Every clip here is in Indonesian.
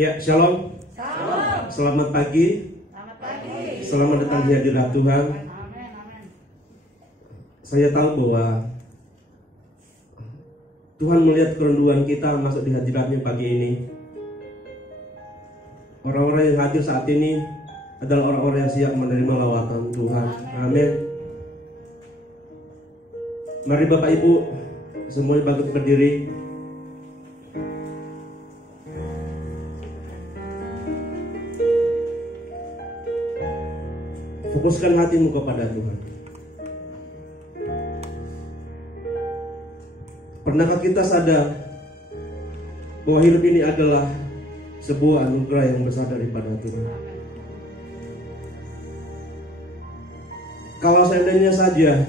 Ya, shalom. Shalom. Selamat pagi. Selamat pagi. Selamat datang di hadirat Tuhan. Amin. Saya tahu bahwa Tuhan melihat kerenduan kita masuk di hadiratnya pagi ini. Orang-orang yang hadir saat ini adalah orang-orang yang siap menerima lawatan Tuhan. Amin. Mari Bapak Ibu semuanya bangkit berdiri. Fokuskan hatimu kepada Tuhan. Pernahkah kita sadar bahwa hidup ini adalah sebuah anugerah yang besar daripada Tuhan? Kalau seandainya saja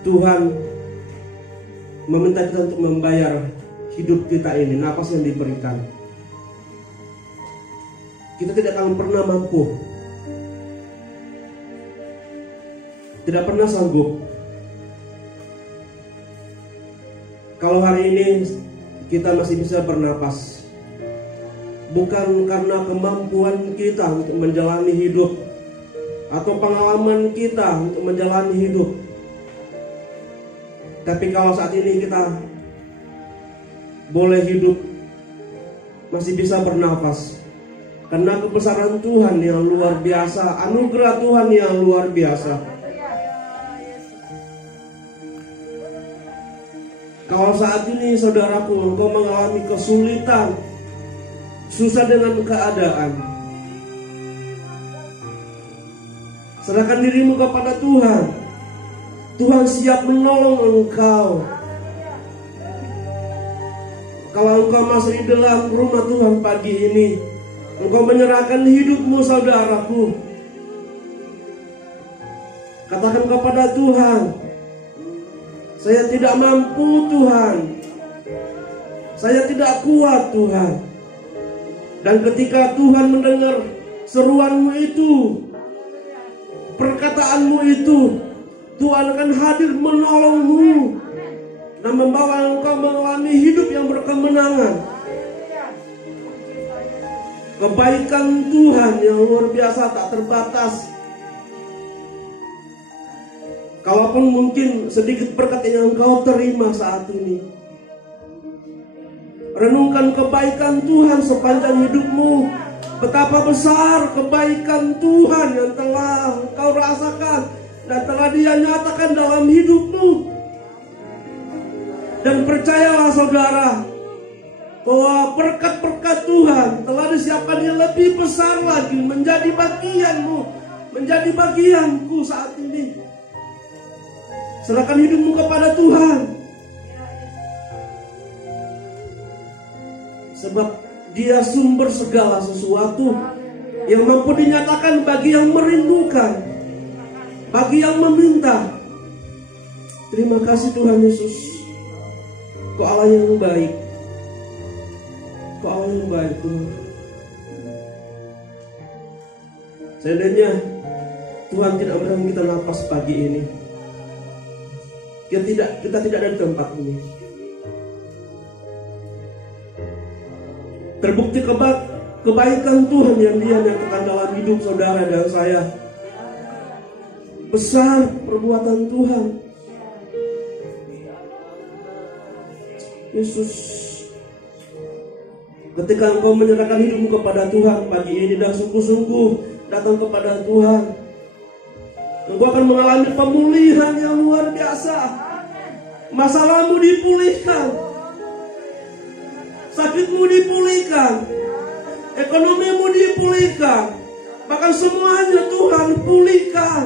Tuhan meminta kita untuk membayar hidup kita ini, napas yang diberikan, kita tidak akan pernah mampu, tidak pernah sanggup. Kalau hari ini kita masih bisa bernapas, bukan karena kemampuan kita untuk menjalani hidup atau pengalaman kita untuk menjalani hidup, tapi kalau saat ini kita boleh hidup, masih bisa bernafas, karena kebesaran Tuhan yang luar biasa, anugerah Tuhan yang luar biasa. Kalau saat ini saudaraku engkau mengalami kesulitan, susah dengan keadaan, serahkan dirimu kepada Tuhan. Tuhan siap menolong engkau. Kalau engkau masih di dalam rumah Tuhan pagi ini, engkau menyerahkan hidupmu saudaraku, katakan kepada Tuhan, saya tidak mampu Tuhan, saya tidak kuat Tuhan. Dan ketika Tuhan mendengar seruanmu itu, perkataanmu itu, Tuhan akan hadir menolongmu dan membawa engkau mengalami hidup yang berkemenangan. Kebaikan Tuhan yang luar biasa tak terbatas. Kalaupun mungkin sedikit berkat yang engkau terima saat ini, renungkan kebaikan Tuhan sepanjang hidupmu. Betapa besar kebaikan Tuhan yang telah engkau rasakan dan telah Dia nyatakan dalam hidupmu. Dan percayalah saudara, bahwa berkat-berkat Tuhan telah disiapkan yang lebih besar lagi menjadi bagianmu, menjadi bagianku saat ini. Serahkan hidupmu kepada Tuhan, sebab Dia sumber segala sesuatu yang mampu dinyatakan bagi yang merindukan, bagi yang meminta. Terima kasih Tuhan Yesus, Kau Allah yang baik, Kau Allah yang baik Tuhan. Seandainya Tuhan tidak memberikan kita nafas pagi ini, kita tidak ada di tempat ini. Terbukti kebaikan Tuhan yang Dia nyatakan dalam hidup saudara dan saya. Besar perbuatan Tuhan. Yesus, ketika engkau menyerahkan hidupmu kepada Tuhan pagi ini dan sungguh-sungguh datang kepada Tuhan, engkau akan mengalami pemulihan yang luar biasa. Masalahmu dipulihkan, sakitmu dipulihkan, ekonomimu dipulihkan, bahkan semuanya Tuhan pulihkan.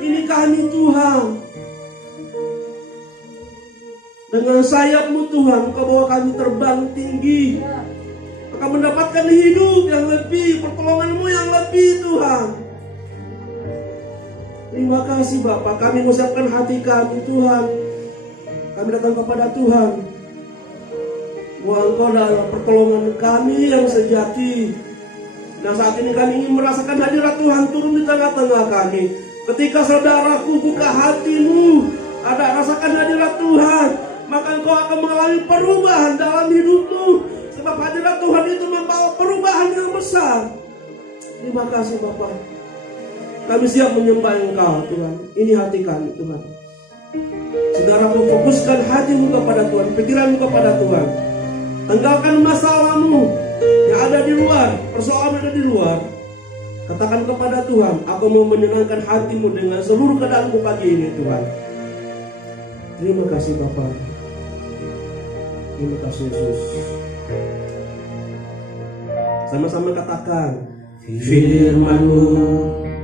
Ini kami Tuhan, dengan sayapmu Tuhan Kau bawa kami terbang tinggi, akan mendapatkan hidup yang lebih, pertolonganmu yang lebih Tuhan. Terima kasih Bapa, kami mengucapkan hati kami Tuhan. Kami datang kepada Tuhan, bahwa Engkau adalah pertolongan kami yang sejati. Dan saat ini kami ingin merasakan hadirat Tuhan turun di tengah-tengah kami. Ketika saudaraku buka hatimu, ada rasakan hadirat Tuhan, maka engkau akan mengalami perubahan dalam hidupmu. Sebab hadirat Tuhan itu membawa perubahan yang besar. Terima kasih Bapa. Kami siap menyembah Engkau Tuhan. Ini hati kami Tuhan. Saudaraku, fokuskan hatimu kepada Tuhan, pikiranmu kepada Tuhan. Tinggalkan masalahmu yang ada di luar, persoalan yang ada di luar. Katakan kepada Tuhan, aku mau menyenangkan hatimu dengan seluruh keadaanmu pagi ini Tuhan. Terima kasih Bapa. Terima kasih Yesus. Sama-sama katakan, firman-Mu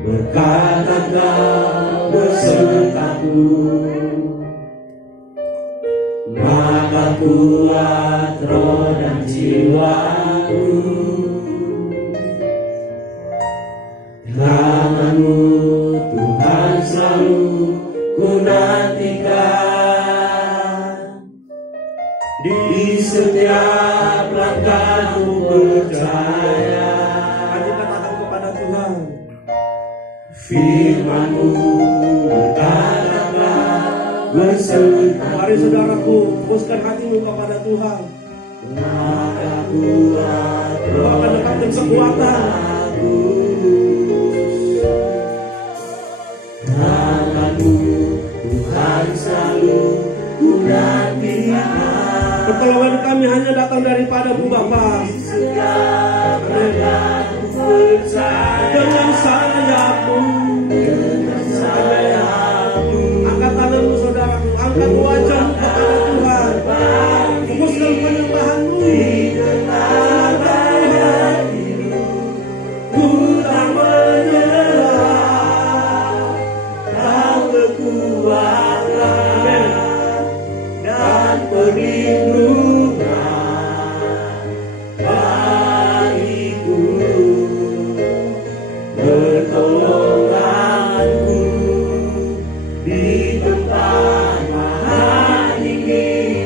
berkata Kau besertaku, maka kuat roh dan jiwaku. Tangan-Mu Tuhan selalu ku nantikan, di setiap langkahku percaya. Mari katakan kepada Tuhan, firman-Mu berkata Kau besertaku. Mari saudaraku, fokuskan hatimu kepada Tuhan. Maka kuat Kau akan dapatkan kekuatan. Tangan-Mu Tuhan selalu ku nantikan, Pertolongan kami hanya datang daripada-Mu Bapa. setiap langkahku percaya. Dengan sayap-Mu, angkat tanganmu saudaraku, angkat wajahmu kepada Tuhan. Fokuskan penyembahanmu. Ku tak menyerah, Kau kekuatan dan perlindungan bagiku, pertolonganku di tempat maha tinggi.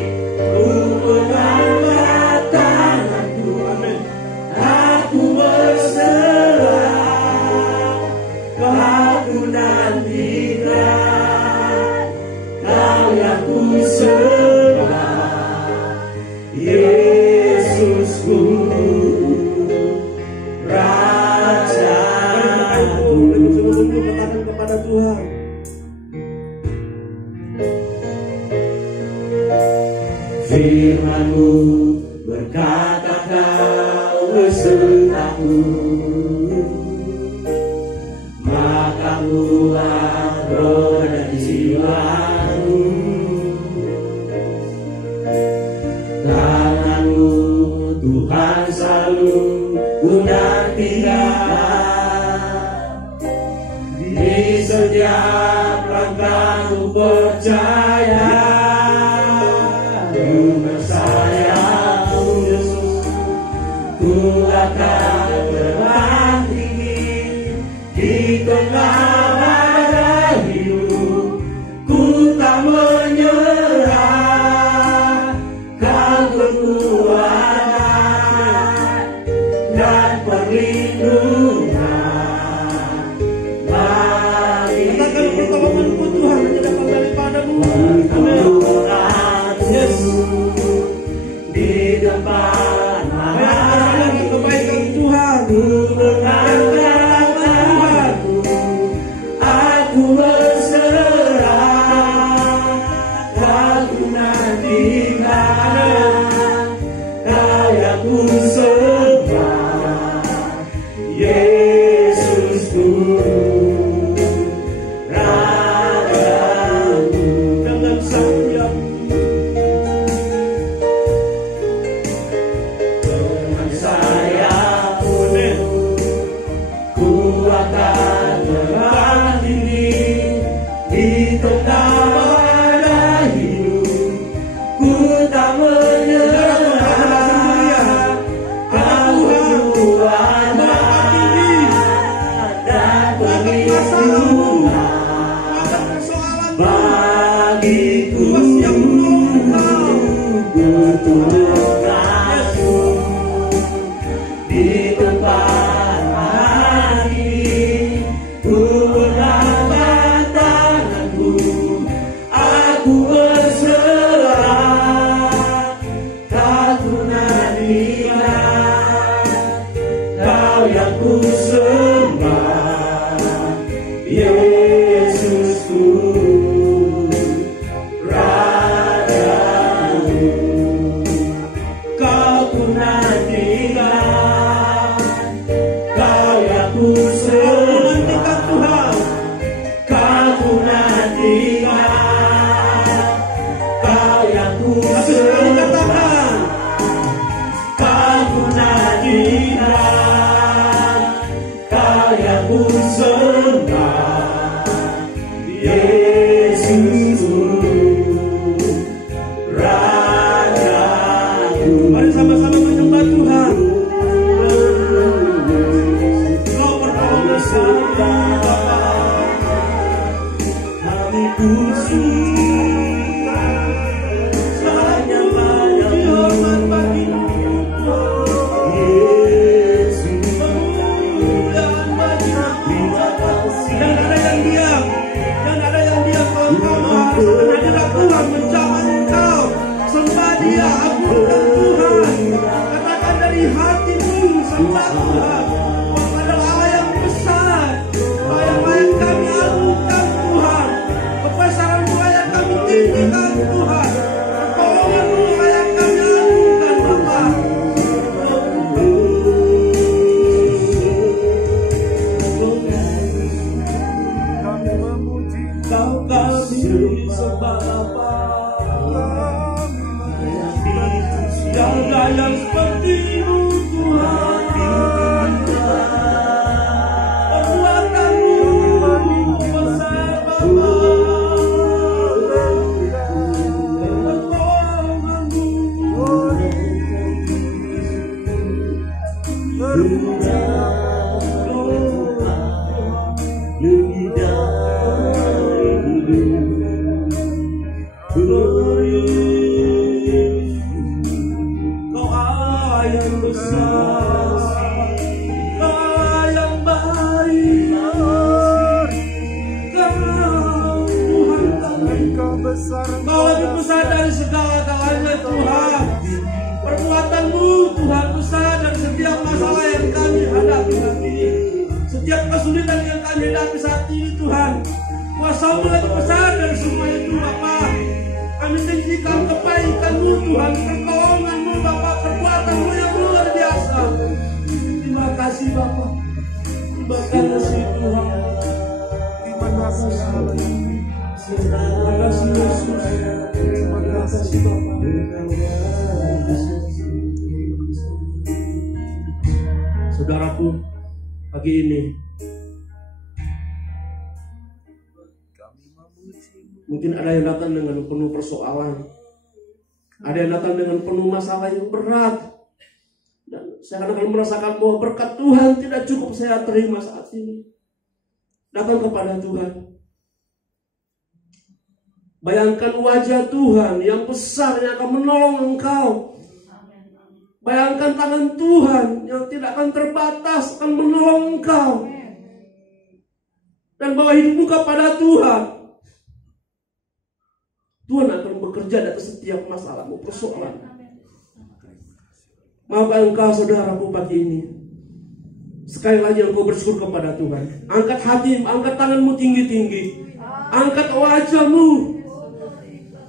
Ku mengangkat tanganku, aku berserah, Kau ku nantikan, Kau yang ku sembah, Yesusku, Rajaku. Sungguh-sungguh katakan kepada Tuhan. Firman-Mu berkata Kau besertaku, maka kuat roh dan jiwaku. Tangan-Mu Tuhan selalu ku nantikan, di setiap langkahku percaya. Dengan sayap-Mu Yesus, ku akan terbang tinggi di tengah badai hidup. Ku tak menyerah, Kau kekuatan dan perlindungan bagi. Katakan pertolonganku Tuhan hanya datang daripada-Mu. Amin. Di depan Bayangkan kebaikan Tuhan. mengangkat tanganku, Kemuliaan bagi Engkau. Dan ada yang diam, dan ada yang diam. Kalau Engkau harus menjadilah Tuhan mencapai Engkau. Sembah Dia, agungkan Tuhan. Katakan dari hatimu, sembah Tuhan. Kau adalah Allah yang besar. Layak-layak kami agungkan Tuhan. Kebesaran-Mu layak kami tinggikan Tuhan. Pertolongan-Mu layak kami agungkan Bapa. Kau kami sembah Bapa. Tiada yang seperti-Mu Tuhan. Perbuatan-Mu besar Bapa. Kau Allah yang besar, Kau Allah yang baik, Kau Tuhan kami. Kau lebih besar dari segala-galanya Tuhan. Perbuatan-Mu Tuhan besar dari setiap masalah yang kami hadapi saat ini. Setiap kesulitan yang kami hadapi saat ini Tuhan. Kuasa-Mu lebih besar dari semua itu Bapa. Kami tinggikan kebaikan-Mu Tuhan, pertolongan-Mu Bapa, perbuatan-Mu yang luar biasa. Terima kasih Bapa. Terima kasih Tuhan. Terima kasih Yesus. Terima kasih Bapa. Saudaraku, pagi ini mungkin ada yang datang dengan penuh persoalan, ada yang datang dengan penuh masalah yang berat, dan saya kadang-kadang merasakan bahwa berkat Tuhan tidak cukup saya terima saat ini. Datang kepada Tuhan, bayangkan wajah Tuhan yang besar yang akan menolong engkau. Bayangkan tangan Tuhan yang tidak akan terbatas akan menolong engkau. Dan bawa hidupmu kepada Tuhan. Tuhan akan bekerja di atas setiap masalahmu, persoalan. Maafkan engkau saudaraku pagi ini. Sekali lagi engkau bersyukur kepada Tuhan. Angkat hatimu, angkat tanganmu tinggi-tinggi. Angkat wajahmu.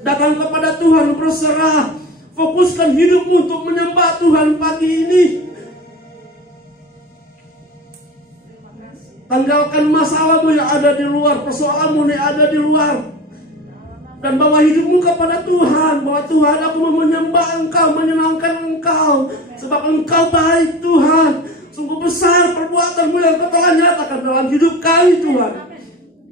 Datang kepada Tuhan, berserah. Fokuskan hidupmu untuk menyembah Tuhan pagi ini. Tanggalkan masalahmu yang ada di luar, persoalanmu yang ada di luar. Dan bawa hidupmu kepada Tuhan. Bahwa Tuhan, aku mau menyembah Engkau, menyenangkan Engkau. Sebab Engkau baik Tuhan. Sungguh besar perbuatan-Mu yang Kau telah nyatakan dalam hidup kami Tuhan.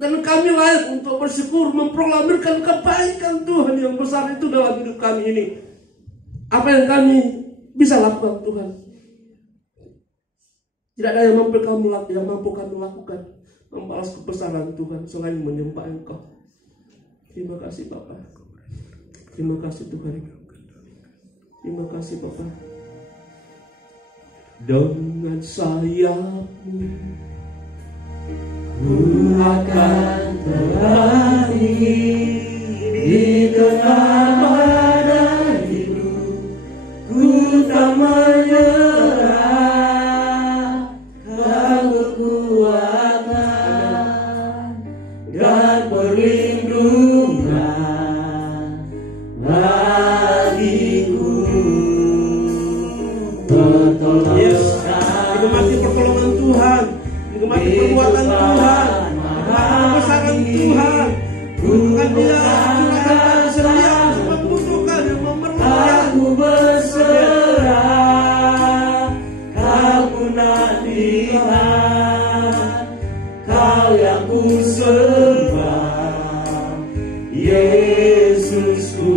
Dan kami layak untuk bersyukur, memproklamirkan kebaikan Tuhan yang besar itu dalam hidup kami ini. Apa yang kami bisa lakukan Tuhan? Tidak ada yang mampu kami lakukan. Membalas kebesaran Tuhan selain menyembah Engkau. Terima kasih Bapa. Terima kasih Tuhan. Terima kasih Bapa. Dengan sayap-Mu ku akan terlari di tengah badai hidup. Ku tak menyerah, Kau kekuatan dan perlindungan bagiku. Yes, nikmati pertolongan Tuhan, nikmati perbuatan Tuhan, nikmati kebesaran Tuhan. Bukan Dia curahkan pada setiap membutuhkan yang memerlukan. Aku berserah, Kau ku nantikan, Kau yang ku sembah, Yesusku,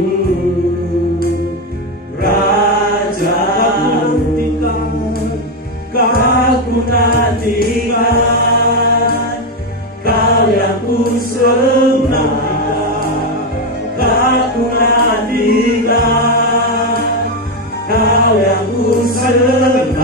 Raja. Kau ku nantikan, Kau yang ku sembah, Kau ku nantikan, Kau yang ku sembah,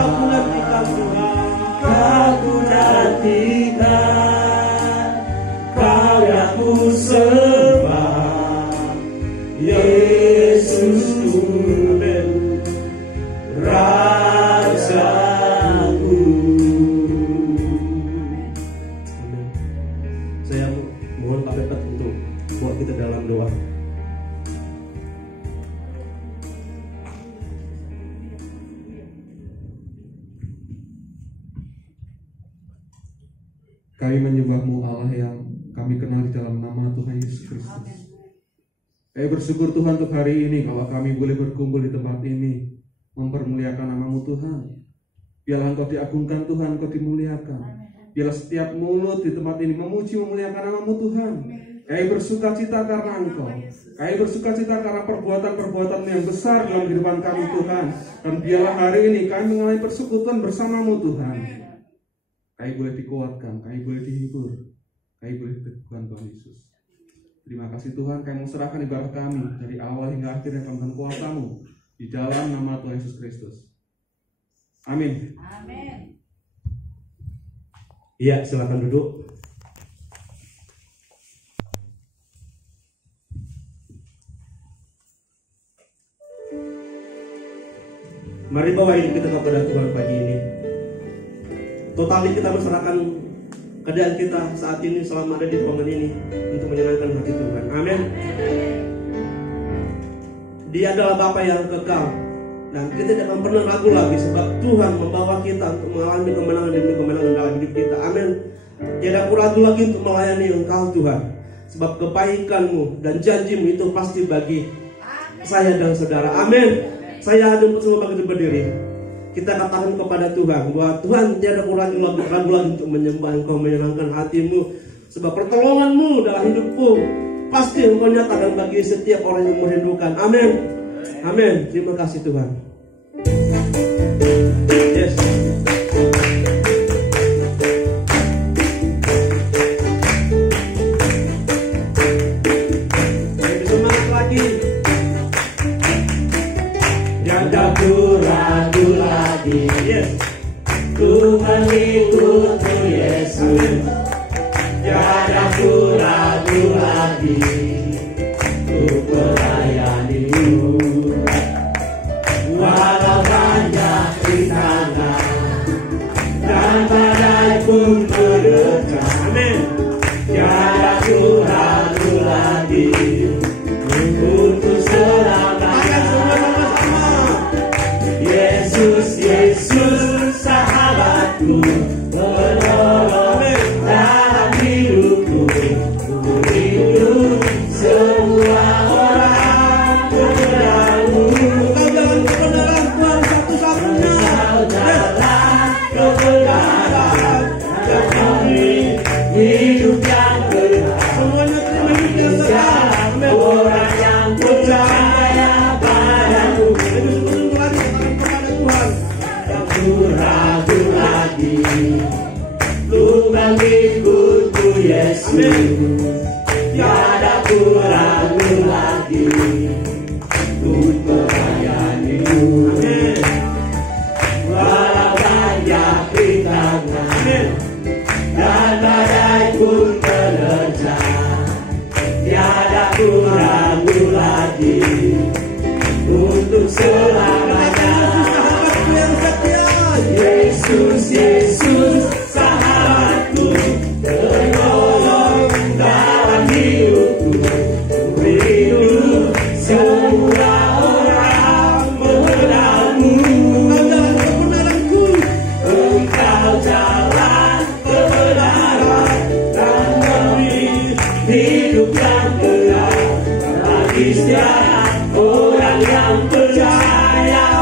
Kami menyembah-Mu Allah yang kami kenal di dalam nama Tuhan Yesus Kristus. Kami bersyukur Tuhan untuk hari ini kalau kami boleh berkumpul di tempat ini mempermuliakan nama-Mu Tuhan. Biarlah Engkau diagungkan Tuhan, Engkau dimuliakan. Biarlah setiap mulut di tempat ini memuji memuliakan nama-Mu Tuhan. Kami bersuka cita karena Engkau. Kami bersuka cita karena perbuatan-perbuatan yang besar dalam kehidupan kami Tuhan. Dan biarlah hari ini kami mengalami persekutuan bersama-Mu Tuhan. Kami boleh dikuatkan, kami boleh dihibur, kami boleh diteguhkan Tuhan Yesus. Terima kasih Tuhan, kami mau serahkan ibadah kami dari awal hingga akhir dengan kuasa-Mu di dalam nama Tuhan Yesus Kristus. Amin. Amin. Iya, silakan duduk. Mari bawa hidup kita kepada Tuhan pagi ini. Totali kita berserahkan keadaan kita saat ini selama ada di ruangan ini untuk menyenangkan hati Tuhan. Amin. Dia adalah Bapa yang kekal dan kita tidak akan pernah ragu lagi sebab Tuhan membawa kita untuk mengalami kemenangan demi kemenangan dalam hidup kita. Amin. Tidak aku ragu lagi untuk melayani Engkau Tuhan, sebab kebaikan-Mu dan janji-Mu itu pasti bagi saya dan saudara. Amin. Saya jemput semua bagi berdiri. Kita katakan kepada Tuhan bahwa Tuhan tiada aku ragu lagi untuk menyembah Engkau, menyenangkan hati-Mu, sebab pertolongan-Mu dalam hidupku pasti Engkau nyatakan bagi setiap orang yang merindukan. Amin. Amin. Terima kasih Tuhan. Yes. Lebih semangat lagi. Tiada ku ragu lagi, Yes. ku mengikut-Mu Yesus. Tiada ku ragu lagi, ku melayani-Mu. Walau banyak rintangan dan badai pun menerjang, Amin. tiada ku ragu lagi untuk Makan semua selamanya. sama-sama. Yesus, Yesus, sahabatku, penolong dalam hidupku. Ku rindu semua orang kepadamu. Kau jalan kebenaran Tuhan satu-satunya. Kau jalan kebenaran dan kami hidup yang benar. Semuanya terima hidup yang segar. Amin. Orang yang percaya padamu. Lebih sungguh-sungguh lagi katakan kepada Tuhan. Ku ragu lagi, ku mengikut-Mu Yesus. Tiada ku ragu lagi, ku melayani-Mu. Amin. Walau banyak rintangan Amin. dan badai pun menerjang, tiada ku ragu lagi untuk selamanya. Sahabatku yang setia. Yesus, Yesus, sahabatku, penolong dalam hidupku. Ku rindu semua orang mengenal-Mu. Kau jalan kebenaranku. Engkau jalan kebenaran dan kami hidup yang benar bagi setiap orang yang percaya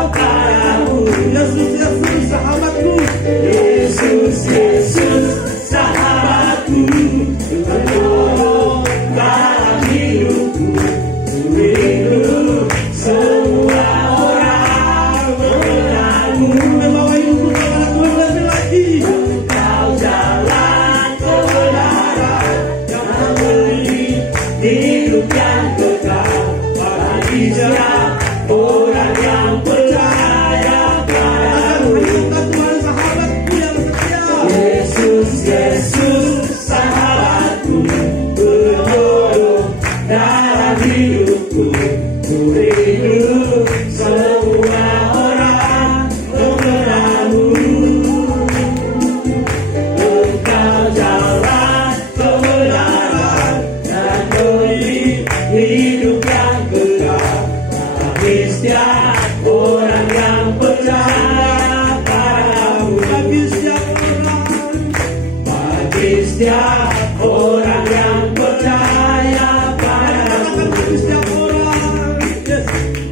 setiap orang yang percaya padamu. Bagi setiap orang, yes.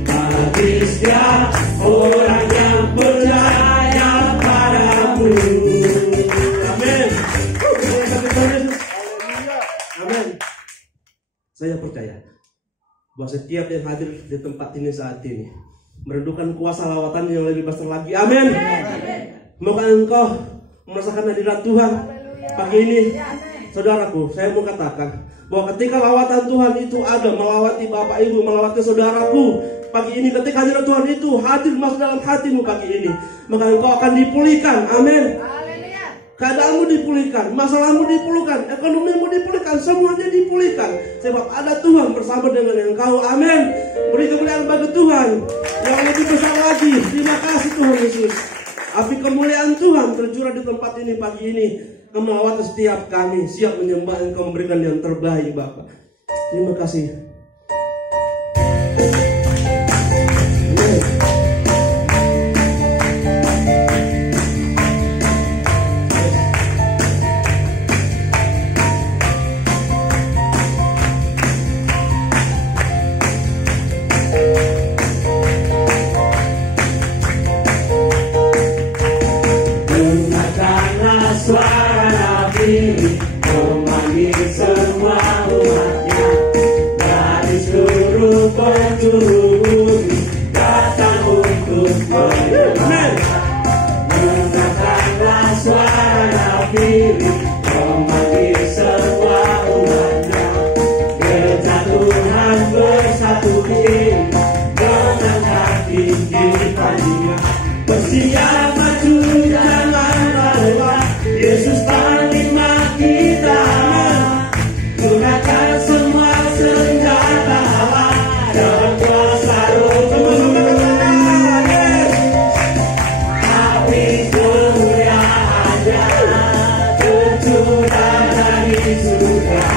Bagi setiap orang yang percaya padamu. Amin. Amin. Saya percaya bahwa setiap yang hadir di tempat ini saat ini merindukan kuasa lawatan yang lebih besar lagi. Amin. Moga engkau merasakan hadirat Tuhan pagi ini. Saudaraku, saya mau katakan bahwa ketika lawatan Tuhan itu ada melawati Bapak Ibu, melawati saudaraku pagi ini, ketika hadirat Tuhan itu hadir masuk dalam hatimu pagi ini, maka engkau akan dipulihkan. Amin. Keadaanmu dipulihkan, masalahmu dipulihkan, ekonomimu dipulihkan, semuanya dipulihkan. Sebab ada Tuhan bersama dengan engkau. Amin. Beri kemuliaan bagi Tuhan yang lebih besar lagi. Terima kasih Tuhan Yesus. Api kemuliaan Tuhan tercurah di tempat ini pagi ini. Melawat setiap kami, siap menyembah Engkau, memberikan yang terbaik Bapak. Terima kasih. Memanggil semua umatnya dari seluruh penjuru bumi datang untuk menyembah. Dengarkanlah suara nafiri, memanggil semua umatnya. Kejatuhan bersatu diri, mengangkat tinggi padinya. Bersiap maju jangan lelah, Yesus panglima kita. Gunakan semua senjata Allah dan kuasa Roh. Api kemuliaannya tercurah dari surga,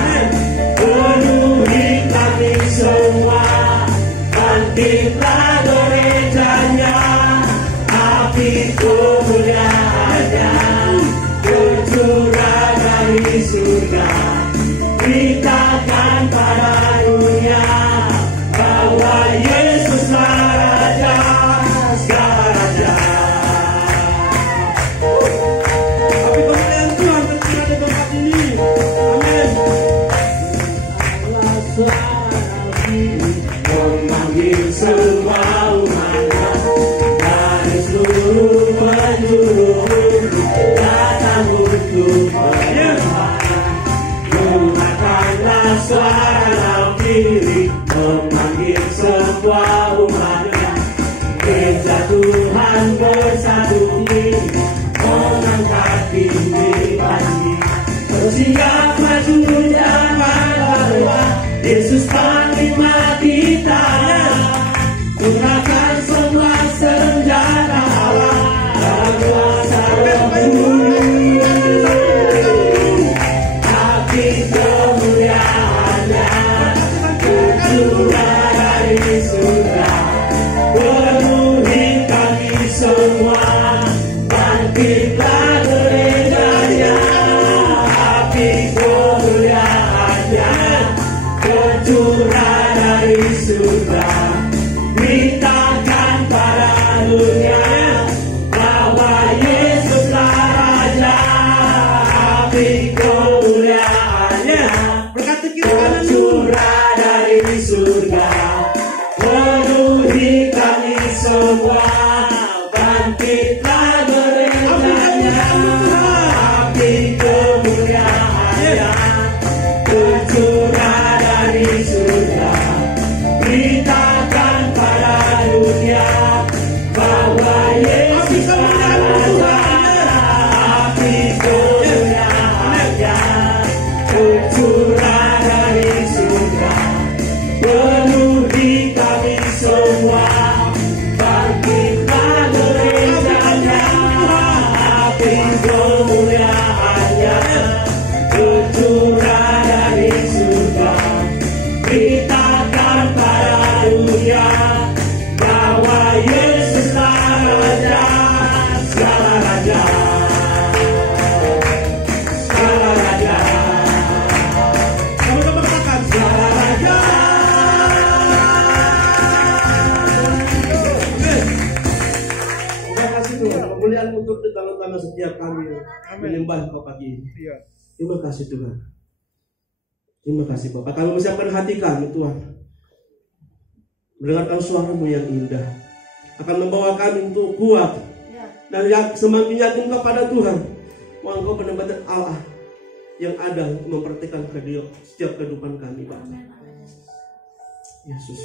penuhi kami semua. Bangkitlah gerejanya, api kemuliaannya tercurah dari surga. Beritakan pada dunia bahwa Yesuslah Raja segala raja. Api kemuliaan Tuhan tercurah di tempat ini. Amin. Allah suara memanggil semua umatnya dari seluruh penjuru bumi datang untuk menyembah. Gunakanlah suara nafiri, memanggil semua umatnya. Kejatuhan bersatu diri, mengangkat tinggi pagi. Bersiap maju jangan lelah, Yesus panglima kita. Gunakan semua senjata Allah dan kuasa Roh. Api kemuliaannya tercurah dari surga, penuhi kami semua. Bangkitlah gerejanya, api kemuliaannya tercurah dari surga. Beritakan pada dunia bahwa Yesuslah Raja. Api kemuliaannya tercurah dari surga, penuhi kami semua. Bangkitlah gerejanya, api kemuliaannya tercurah dari surga. Beritakan pada dunia bahwa Yesuslah Raja. Api kemuliaannya tercurah dari surga, penuhi kami semua. Bangkitlah gerejanya, api kemuliaannya tercurah dari surga. Beritakan pada dunia bahwa Yesuslah Raja segala raja, segala raja. menurut tangan-tangan setiap kami menyembah Engkau pagi ini. Terima kasih Tuhan. Terima kasih Bapak. Kami menyiapkan hati kami Tuhan, mendengarkan suara-Mu yang indah akan membawa kami untuk kuat dan semakin yakin kepada Tuhan bahwa Engkau benar-benar Allah yang ada untuk memperhatikan setiap kehidupan kami Bapak. Yesus,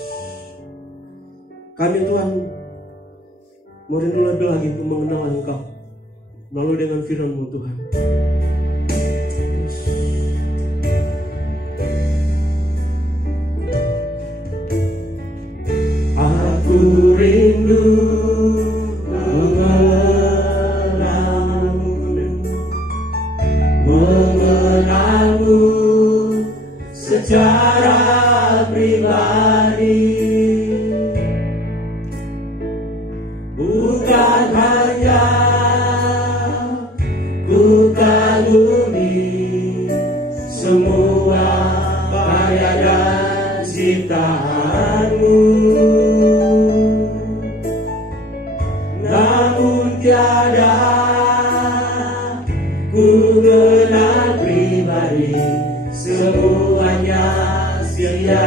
kami Tuhan mau rindu lebih lagi untuk mengenal Engkau melalui dengan firman-Mu Tuhan. Aku rindu mengenalmu secara pribadi, bukan hanya ku kagumi semua karya dan ciptaan-Mu, namun tiada ku kenal pribadi, semuanya sia-sia.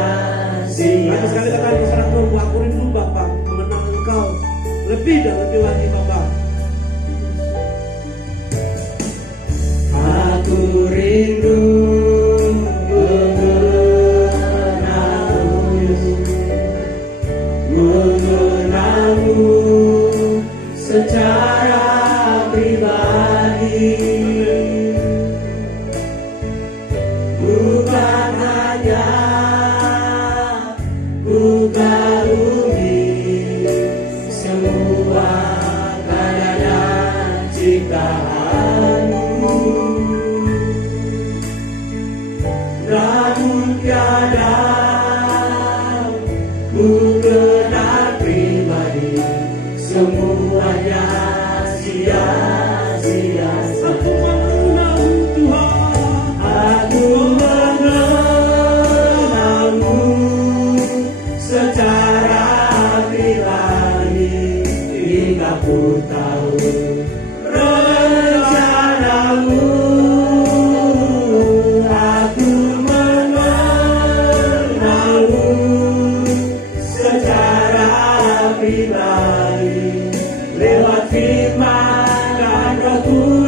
Mari sekali katakan kepada Tuhan, aku rindu Bapak mengenal Engkau lebih dan lebih lagi Bapak. Aku rindu mengenalmu secara pribadi, bukan hanya ku kagumi semua karya dan ciptaan-Mu, namun tiada ku kenal pribadi, semuanya sia-sia. Aku mengenal Tuhan, Aku mengenalmu secara pribadi, hingga ku tahu rencana-Mu. Aku mengenalmu secara pribadi lewat firman dan Roh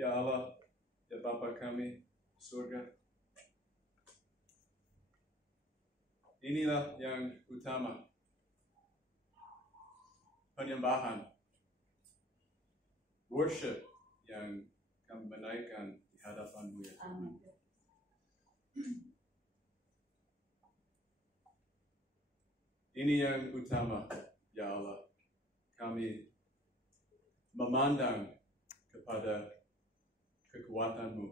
Ya Allah, ya Bapa kami di surga, inilah yang utama, penyembahan, worship yang kami menaikkan di hadapan-Mu ya Tuhan. Ini yang utama, ya Allah, kami memandang kepada kekuatan-Mu,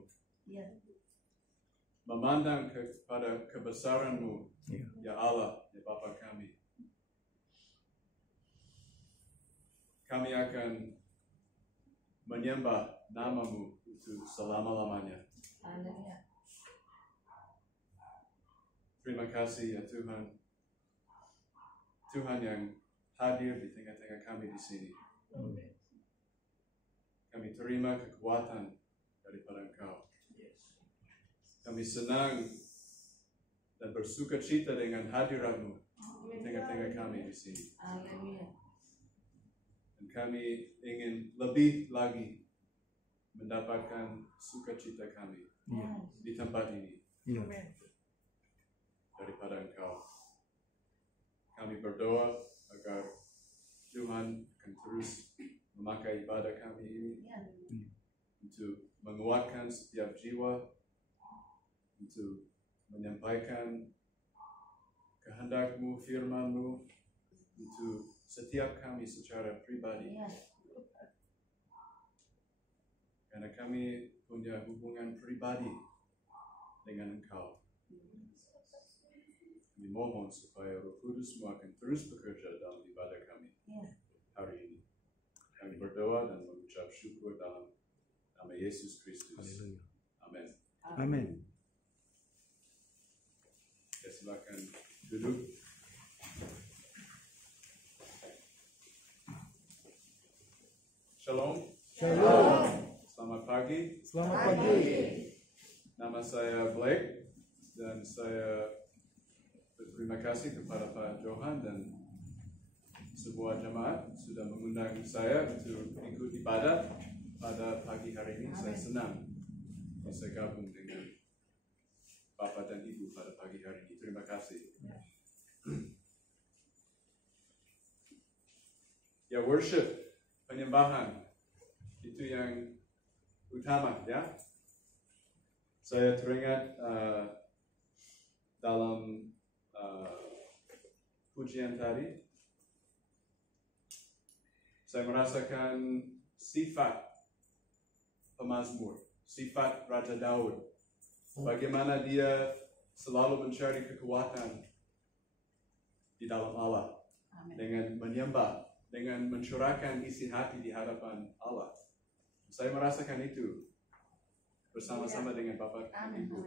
memandang kepada kebesaran-Mu, ya Allah, ya Bapa kami. Kami akan menyembah nama-Mu itu selama-lamanya. Terima kasih ya Tuhan, Tuhan yang hadir di tengah-tengah kami di sini. Kami terima kekuatan daripada Engkau. Kami senang dan bersuka cita dengan hadirat-Mu di tengah-tengah kami di sini. Dan kami ingin lebih lagi mendapatkan sukacita kami di tempat ini daripada Engkau. Kami berdoa agar Tuhan akan terus memakai ibadah kami ini untuk menguatkan setiap jiwa, untuk menyampaikan kehendak-Mu, firman-Mu, untuk setiap kami secara pribadi. Karena kami punya hubungan pribadi dengan Engkau. Kami mohon supaya Roh Kudus-Mu akan terus bekerja dalam ibadah kami hari ini. Kami berdoa dan mengucap syukur dalam nama Yesus Kristus. Amin. Amin. Ya, silakan duduk. Shalom. Shalom. Selamat pagi. Selamat pagi. Nama saya Blake dan saya berterima kasih kepada Pak Johan dan sebuah jemaat sudah mengundang saya untuk ikut ibadah pada pagi hari ini. Saya senang bisa gabung dengan Bapak dan Ibu pada pagi hari ini. Terima kasih. Ya, worship, penyembahan, itu yang utama ya. Saya teringat dalam pujian tadi, saya merasakan sifat pemazmur, sifat Raja Daud. Bagaimana dia selalu mencari kekuatan di dalam Allah. Dengan menyembah, dengan mencurahkan isi hati di hadapan Allah. Saya merasakan itu bersama-sama dengan Bapak dan Ibu.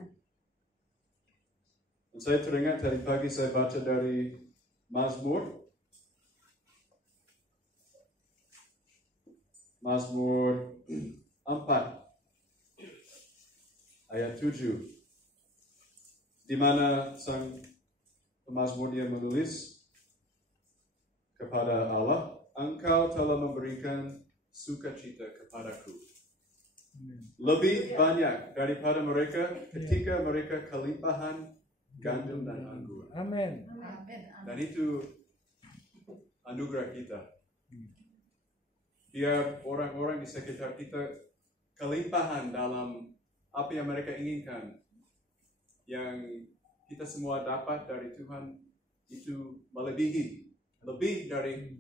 Dan saya teringat tadi pagi saya baca dari Mazmur 4 ayat 7, di mana sang pemazmur dia menulis kepada Allah, Engkau telah memberikan sukacita kepadaku lebih banyak daripada mereka ketika mereka kelimpahan gandum dan anggur. Amin. Dan itu anugerah kita. Biar orang-orang di sekitar kita kelimpahan dalam apa yang mereka inginkan, yang kita semua dapat dari Tuhan itu melebihi, lebih dari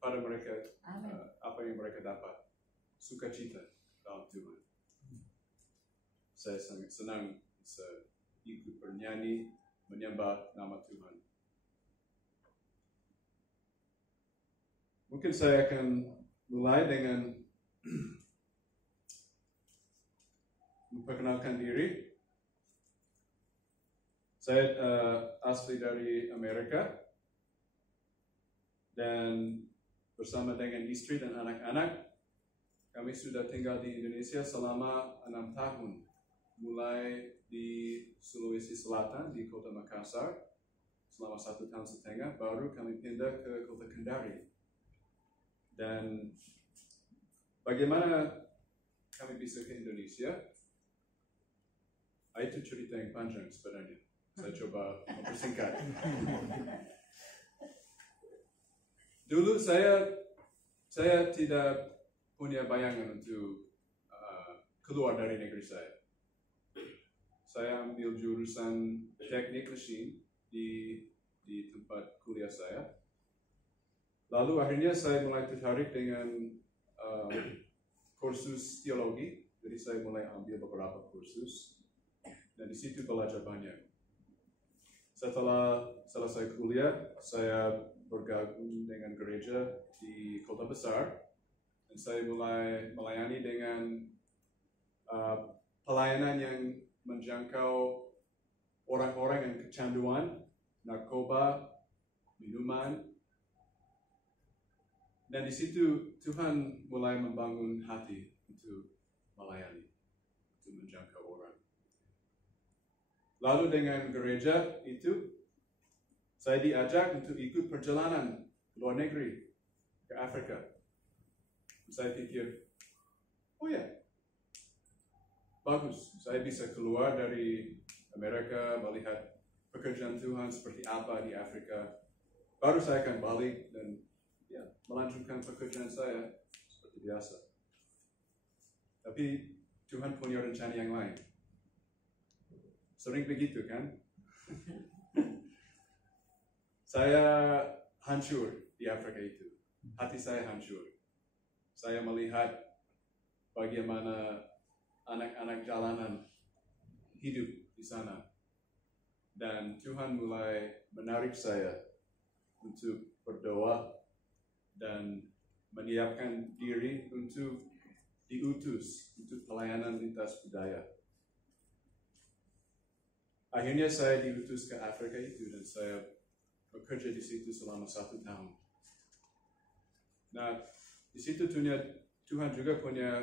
pada mereka apa yang mereka dapat, sukacita dalam Tuhan. Saya sangat senang bisa ikut bernyanyi, menyembah nama Tuhan. Mungkin saya akan mulai dengan memperkenalkan diri. Saya asli dari Amerika dan bersama dengan istri dan anak-anak kami sudah tinggal di Indonesia selama 6 tahun, mulai di Sulawesi Selatan di Kota Makassar selama 1,5 tahun, baru kami pindah ke Kota Kendari. Dan bagaimana kami bisa ke Indonesia? Itu cerita yang panjang sebenarnya. Saya coba mempersingkat. Dulu saya tidak punya bayangan untuk keluar dari negeri saya. Saya ambil jurusan teknik mesin di tempat kuliah saya. Lalu akhirnya saya mulai tertarik dengan kursus teologi. Jadi saya mulai ambil beberapa kursus dan di situ belajar banyak. Setelah selesai kuliah, saya bergabung dengan gereja di kota besar. Dan saya mulai melayani dengan pelayanan yang menjangkau orang-orang yang kecanduan, narkoba, minuman. Dan di situ Tuhan mulai membangun hati untuk melayani, untuk menjangkau orang. Lalu dengan gereja itu, saya diajak untuk ikut perjalanan luar negeri ke Afrika. Saya pikir, oh ya, bagus, saya bisa keluar dari Amerika, melihat pekerjaan Tuhan seperti apa di Afrika. Baru saya akan balik dan ya, melanjutkan pekerjaan saya seperti biasa. Tapi Tuhan punya rencana yang lain. Sering begitu kan? Saya hancur di Afrika itu. Hati saya hancur. Saya melihat bagaimana anak-anak jalanan hidup di sana. Dan Tuhan mulai menarik saya untuk berdoa dan menyiapkan diri untuk diutus untuk pelayanan lintas budaya. Akhirnya saya diutus ke Afrika itu dan saya bekerja di situ selama 1 tahun. Nah, di situ Tuhan juga punya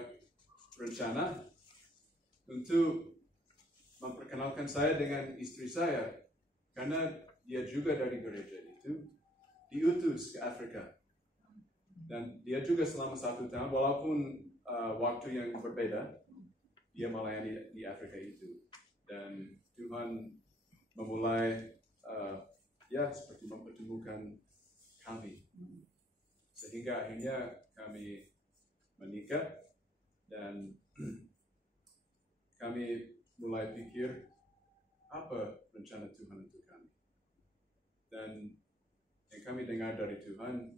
rencana untuk memperkenalkan saya dengan istri saya, karena dia juga dari gereja itu diutus ke Afrika. Dan dia juga selama 1 tahun, walaupun waktu yang berbeda, dia melayani di Afrika itu. Dan Tuhan memulai seperti mempertemukan kami. Sehingga akhirnya kami menikah dan kami mulai pikir apa rencana Tuhan untuk kami. Dan yang kami dengar dari Tuhan,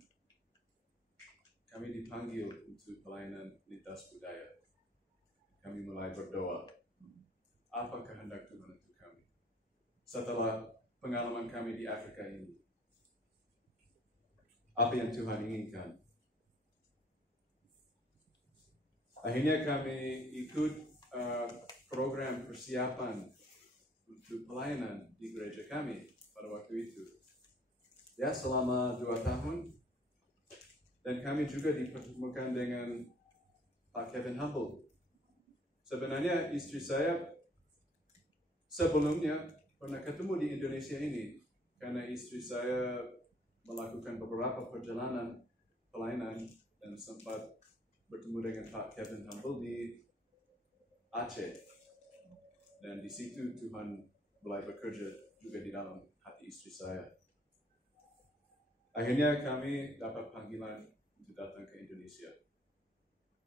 kami dipanggil untuk pelayanan lintas budaya. Kami mulai berdoa, apa kehendak Tuhan untuk kami? Setelah pengalaman kami di Afrika ini, apa yang Tuhan inginkan? Akhirnya kami ikut program persiapan untuk pelayanan di gereja kami pada waktu itu. Ya, selama 2 tahun. Dan kami juga dipertemukan dengan Pak Kevin Humble. Sebenarnya istri saya sebelumnya pernah ketemu di Indonesia ini, karena istri saya melakukan beberapa perjalanan pelayanan dan sempat bertemu dengan Pak Kevin Humble di Aceh. Dan di situ Tuhan mulai bekerja juga di dalam hati istri saya. Akhirnya kami dapat panggilan untuk datang ke Indonesia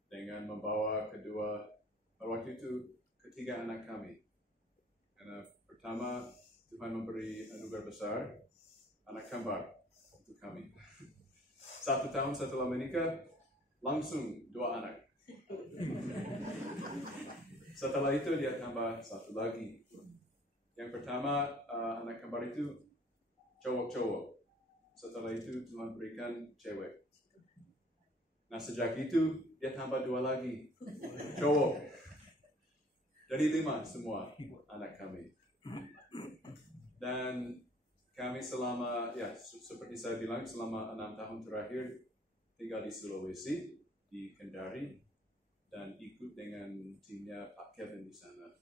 dengan membawa waktu itu ketiga anak kami. Karena pertama Tuhan memberi anugerah besar, anak kembar untuk kami. 1 tahun setelah menikah, langsung 2 anak. Setelah itu dia tambah 1 lagi. Yang pertama anak kembar itu cowok-cowok. Setelah itu Tuhan berikan cewek. Nah, sejak itu dia tambah 2 lagi, cowok. Dari 5 semua anak kami. Dan kami selama, ya seperti saya bilang, selama 6 tahun terakhir tinggal di Sulawesi, di Kendari, dan ikut dengan timnya Pak Kevin di sana.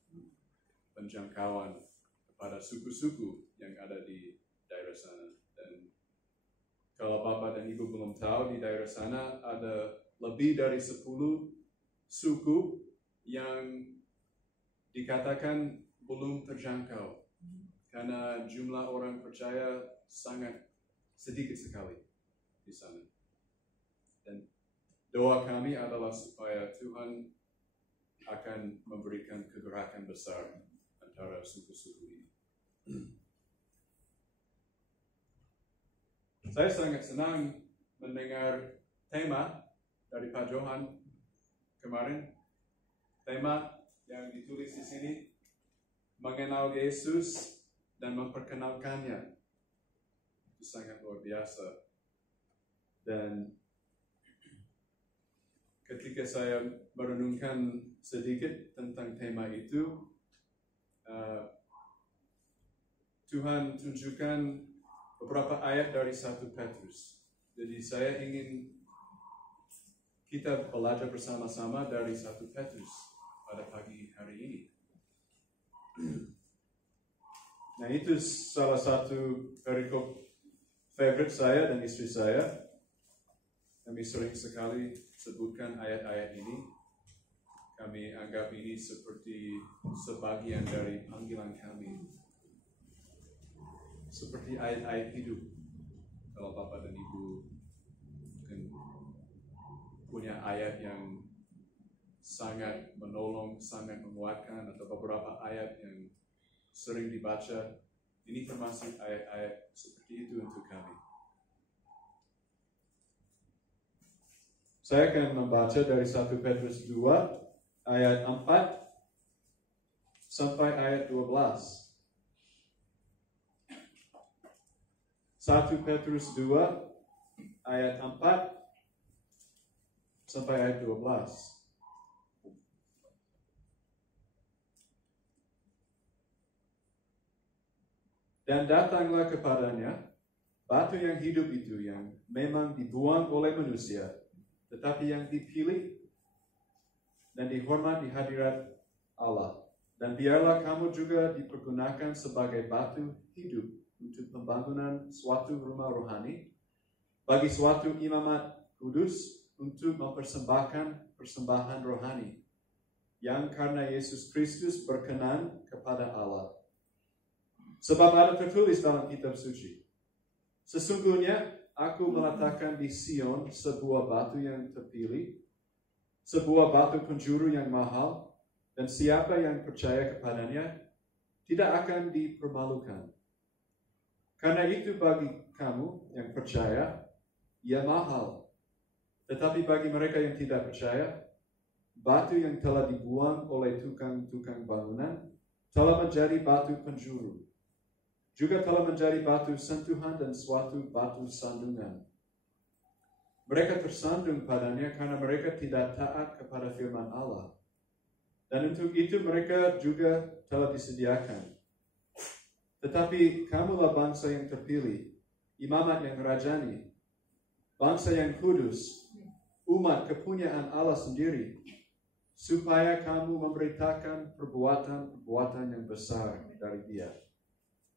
Penjangkauan kepada suku-suku yang ada di daerah sana. Dan kalau Bapak dan Ibu belum tahu, di daerah sana ada lebih dari 10 suku yang dikatakan belum terjangkau. Karena jumlah orang percaya sangat sedikit sekali di sana. Dan doa kami adalah supaya Tuhan akan memberikan kegerakan besar antara suku-suku ini. Saya sangat senang mendengar tema dari Pak Johan kemarin. Tema yang ditulis di sini, mengenal Yesus dan memperkenalkannya. Itu sangat luar biasa. Dan ketika saya merenungkan sedikit tentang tema itu, Tuhan tunjukkan beberapa ayat dari 1 Petrus. Jadi saya ingin kita belajar bersama-sama dari 1 Petrus pada pagi hari ini. Nah, itu salah satu perikop favorite saya dan istri saya. Kami sering sekali sebutkan ayat-ayat ini. Kami anggap ini seperti sebagian dari panggilan kami. Seperti ayat-ayat hidup. Kalau Bapak dan Ibu mungkin punya ayat yang sangat menolong, sangat menguatkan, atau beberapa ayat yang sering dibaca, ini termasuk ayat-ayat seperti itu untuk kami. Saya akan membaca dari 1 Petrus 2 ayat 4 sampai ayat 12. 1 Petrus 2 ayat 4 sampai ayat 12. Dan datanglah kepadanya batu yang hidup itu, yang memang dibuang oleh manusia, tetapi yang dipilih dan dihormat di hadirat Allah. Dan biarlah kamu juga dipergunakan sebagai batu hidup untuk pembangunan suatu rumah rohani, bagi suatu imamat kudus, untuk mempersembahkan persembahan rohani, yang karena Yesus Kristus berkenan kepada Allah. Sebab ada tertulis dalam kitab suci, sesungguhnya aku meletakkan di Sion sebuah batu yang terpilih, sebuah batu penjuru yang mahal, dan siapa yang percaya kepadanya tidak akan dipermalukan. Karena itu bagi kamu yang percaya, ia mahal. Tetapi bagi mereka yang tidak percaya, batu yang telah dibuang oleh tukang-tukang bangunan telah menjadi batu penjuru, juga telah menjadi batu sentuhan dan suatu batu sandungan. Mereka tersandung padanya karena mereka tidak taat kepada firman Allah. Dan untuk itu mereka juga telah disediakan. Tetapi kamulah bangsa yang terpilih, imamat yang rajani, bangsa yang kudus, umat kepunyaan Allah sendiri, supaya kamu memberitakan perbuatan-perbuatan yang besar dari Dia,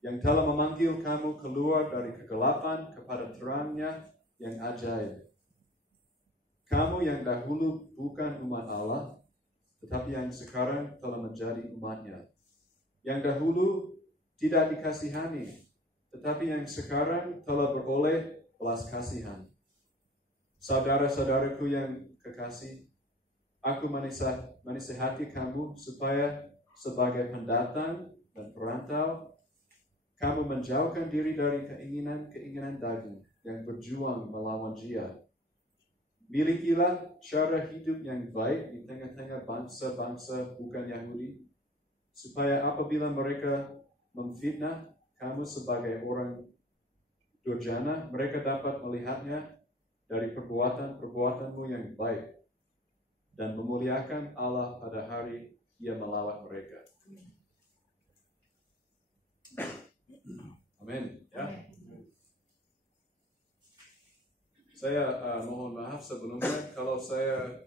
yang telah memanggil kamu keluar dari kegelapan kepada terangnya yang ajaib. Kamu yang dahulu bukan umat Allah, tetapi yang sekarang telah menjadi umatnya. Yang dahulu tidak dikasihani, tetapi yang sekarang telah beroleh belas kasihan. Saudara-saudaraku yang kekasih, aku menasihati kamu supaya sebagai pendatang dan perantau, kamu menjauhkan diri dari keinginan daging yang berjuang melawan Dia. Milikilah cara hidup yang baik di tengah-tengah bangsa-bangsa bukan Yahudi, supaya apabila mereka memfitnah kamu sebagai orang durjana, mereka dapat melihatnya dari perbuatan-perbuatanmu yang baik dan memuliakan Allah pada hari Ia melawat mereka. Amin. Ya. Saya mohon maaf sebelumnya kalau saya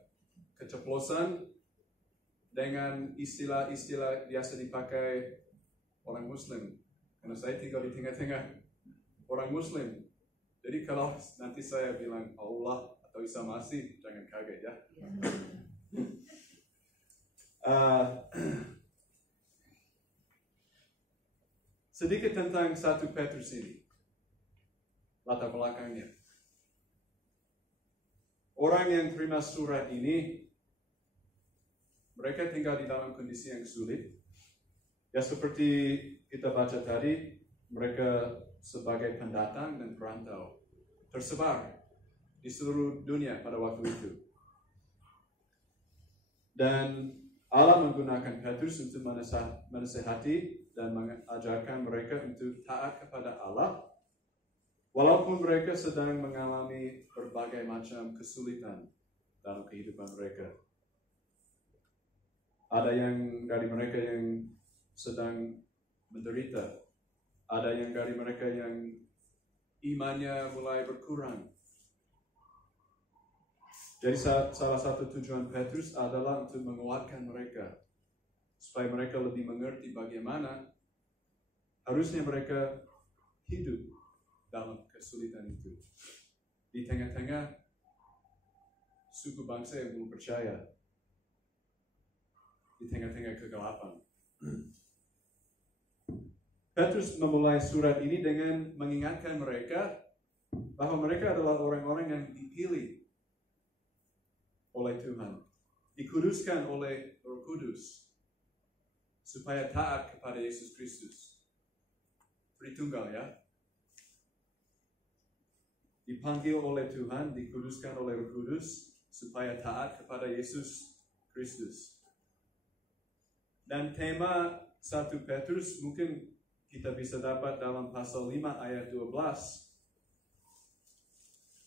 keceplosan dengan istilah-istilah biasa dipakai orang Muslim. Karena saya tinggal di tengah-tengah orang Muslim. Jadi kalau nanti saya bilang Allah atau Isa Masih, jangan kaget ya. Sedikit tentang 1 Petrus ini. Latar belakangnya. Orang yang terima surat ini, mereka tinggal di dalam kondisi yang sulit. Ya seperti kita baca tadi, mereka sebagai pendatang dan perantau, tersebar di seluruh dunia pada waktu itu. Dan Allah menggunakan Petrus untuk menasihati dan mengajarkan mereka untuk taat kepada Allah, walaupun mereka sedang mengalami berbagai macam kesulitan dalam kehidupan mereka. Ada yang dari mereka yang sedang menderita, ada yang dari mereka yang imannya mulai berkurang. Jadi salah satu tujuan Petrus adalah untuk menguatkan mereka, supaya mereka lebih mengerti bagaimana harusnya mereka hidup dalam kesulitan itu. Di tengah-tengah suku bangsa yang belum percaya, di tengah-tengah kegelapan. Petrus memulai surat ini dengan mengingatkan mereka bahwa mereka adalah orang-orang yang dipilih oleh Tuhan, dikuduskan oleh Roh Kudus, supaya taat kepada Yesus Kristus. Tritunggal ya. Dipanggil oleh Tuhan, dikuduskan oleh Roh Kudus, supaya taat kepada Yesus Kristus. Dan tema 1 Petrus mungkin kita bisa dapat dalam pasal 5 ayat 12.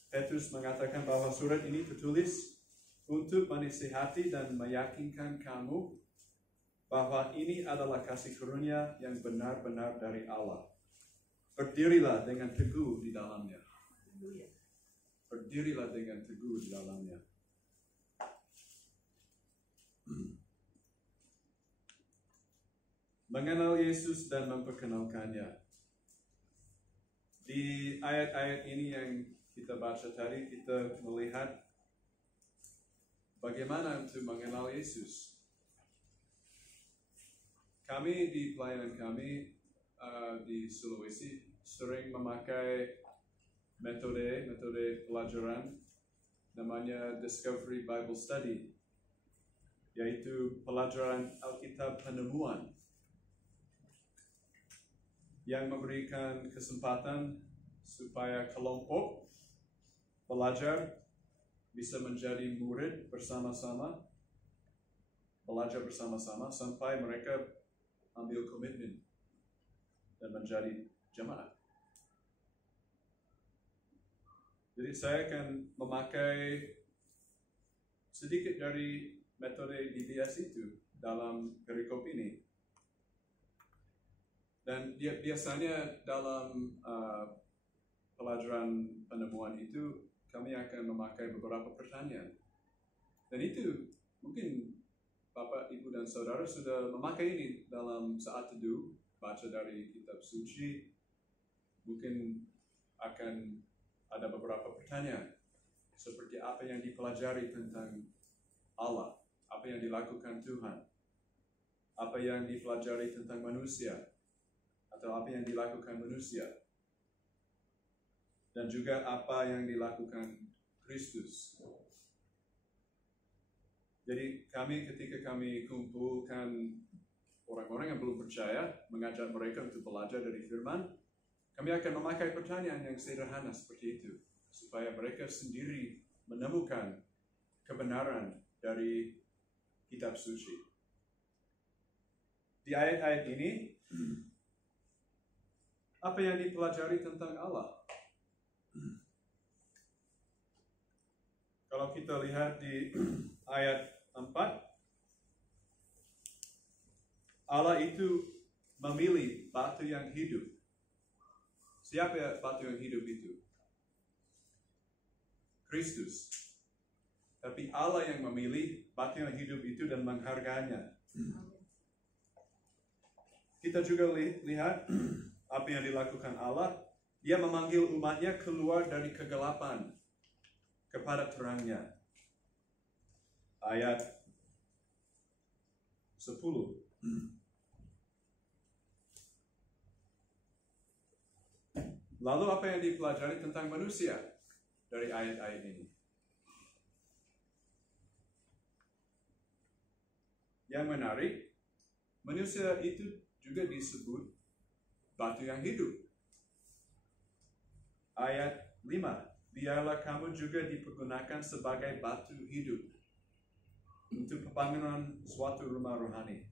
Petrus mengatakan bahwa surat ini tertulis untuk menasihati dan meyakinkan kamu bahwa ini adalah kasih karunia yang benar-benar dari Allah. Berdirilah dengan teguh di dalamnya. Berdirilah dengan teguh di dalamnya. Mengenal Yesus dan memperkenalkannya. Di ayat-ayat ini yang kita baca tadi, kita melihat bagaimana untuk mengenal Yesus. Kami di pelayanan kami di Sulawesi sering memakai metode pelajaran namanya Discovery Bible Study, yaitu pelajaran Alkitab penemuan yang memberikan kesempatan supaya kelompok pelajar bisa menjadi murid bersama-sama, belajar bersama-sama sampai mereka ambil komitmen dan menjadi jemaat. Jadi saya akan memakai sedikit dari metode DBS itu dalam perikop ini. Dan biasanya dalam pelajaran penemuan itu kami akan memakai beberapa pertanyaan. Dan itu mungkin Bapak, Ibu, dan Saudara sudah memakai ini dalam saat teduh, baca dari kitab suci. Mungkin akan ada beberapa pertanyaan, seperti apa yang dipelajari tentang Allah, apa yang dilakukan Tuhan, apa yang dipelajari tentang manusia, atau apa yang dilakukan manusia, dan juga apa yang dilakukan Kristus. Jadi ketika kami kumpulkan orang-orang yang belum percaya, mengajak mereka untuk belajar dari firman, kami akan memakai pertanyaan yang sederhana seperti itu, supaya mereka sendiri menemukan kebenaran dari kitab suci. Di ayat-ayat ini, apa yang dipelajari tentang Allah? Kalau kita lihat di ayat 4, Allah itu memilih batu yang hidup Siapa ya batu yang hidup itu? Kristus. Tapi Allah yang memilih batu yang hidup itu dan menghargainya. Kita juga lihat apa yang dilakukan Allah. Dia memanggil umatnya keluar dari kegelapan kepada terangnya. Ayat 10. Lalu apa yang dipelajari tentang manusia dari ayat-ayat ini? Yang menarik, manusia itu juga disebut batu yang hidup. Ayat 5, biarlah kamu juga dipergunakan sebagai batu hidup untuk pembangunan suatu rumah rohani.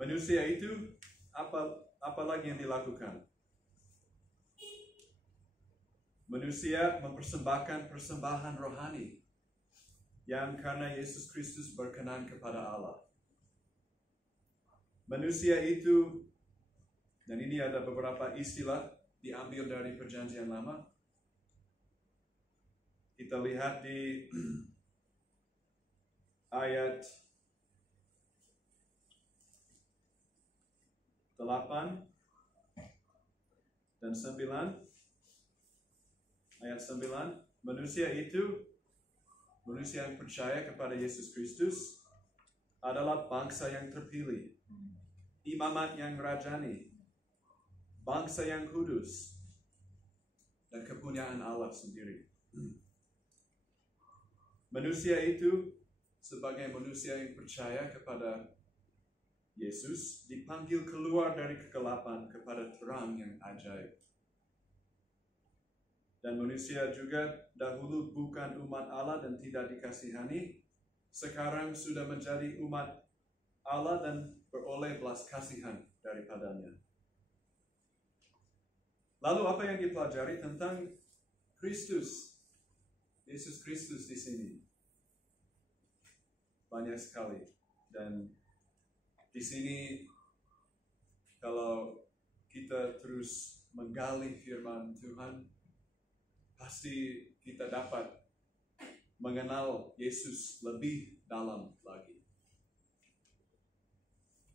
Manusia itu apa lagi yang dilakukan? Manusia mempersembahkan persembahan rohani yang karena Yesus Kristus berkenan kepada Allah. Manusia itu, dan ini ada beberapa istilah diambil dari Perjanjian Lama. Kita lihat di ayat 8 dan 9. Ayat 9, manusia itu, manusia yang percaya kepada Yesus Kristus adalah bangsa yang terpilih, imamat yang rajani, bangsa yang kudus, dan kepunyaan Allah sendiri. Manusia itu sebagai manusia yang percaya kepada Yesus dipanggil keluar dari kegelapan kepada terang yang ajaib. Dan manusia juga dahulu bukan umat Allah dan tidak dikasihani, sekarang sudah menjadi umat Allah dan beroleh belas kasihan daripadanya. Lalu apa yang dipelajari tentang Kristus, Yesus Kristus di sini? Banyak sekali. Dan di sini kalau kita terus menggali firman Tuhan, pasti kita dapat mengenal Yesus lebih dalam lagi.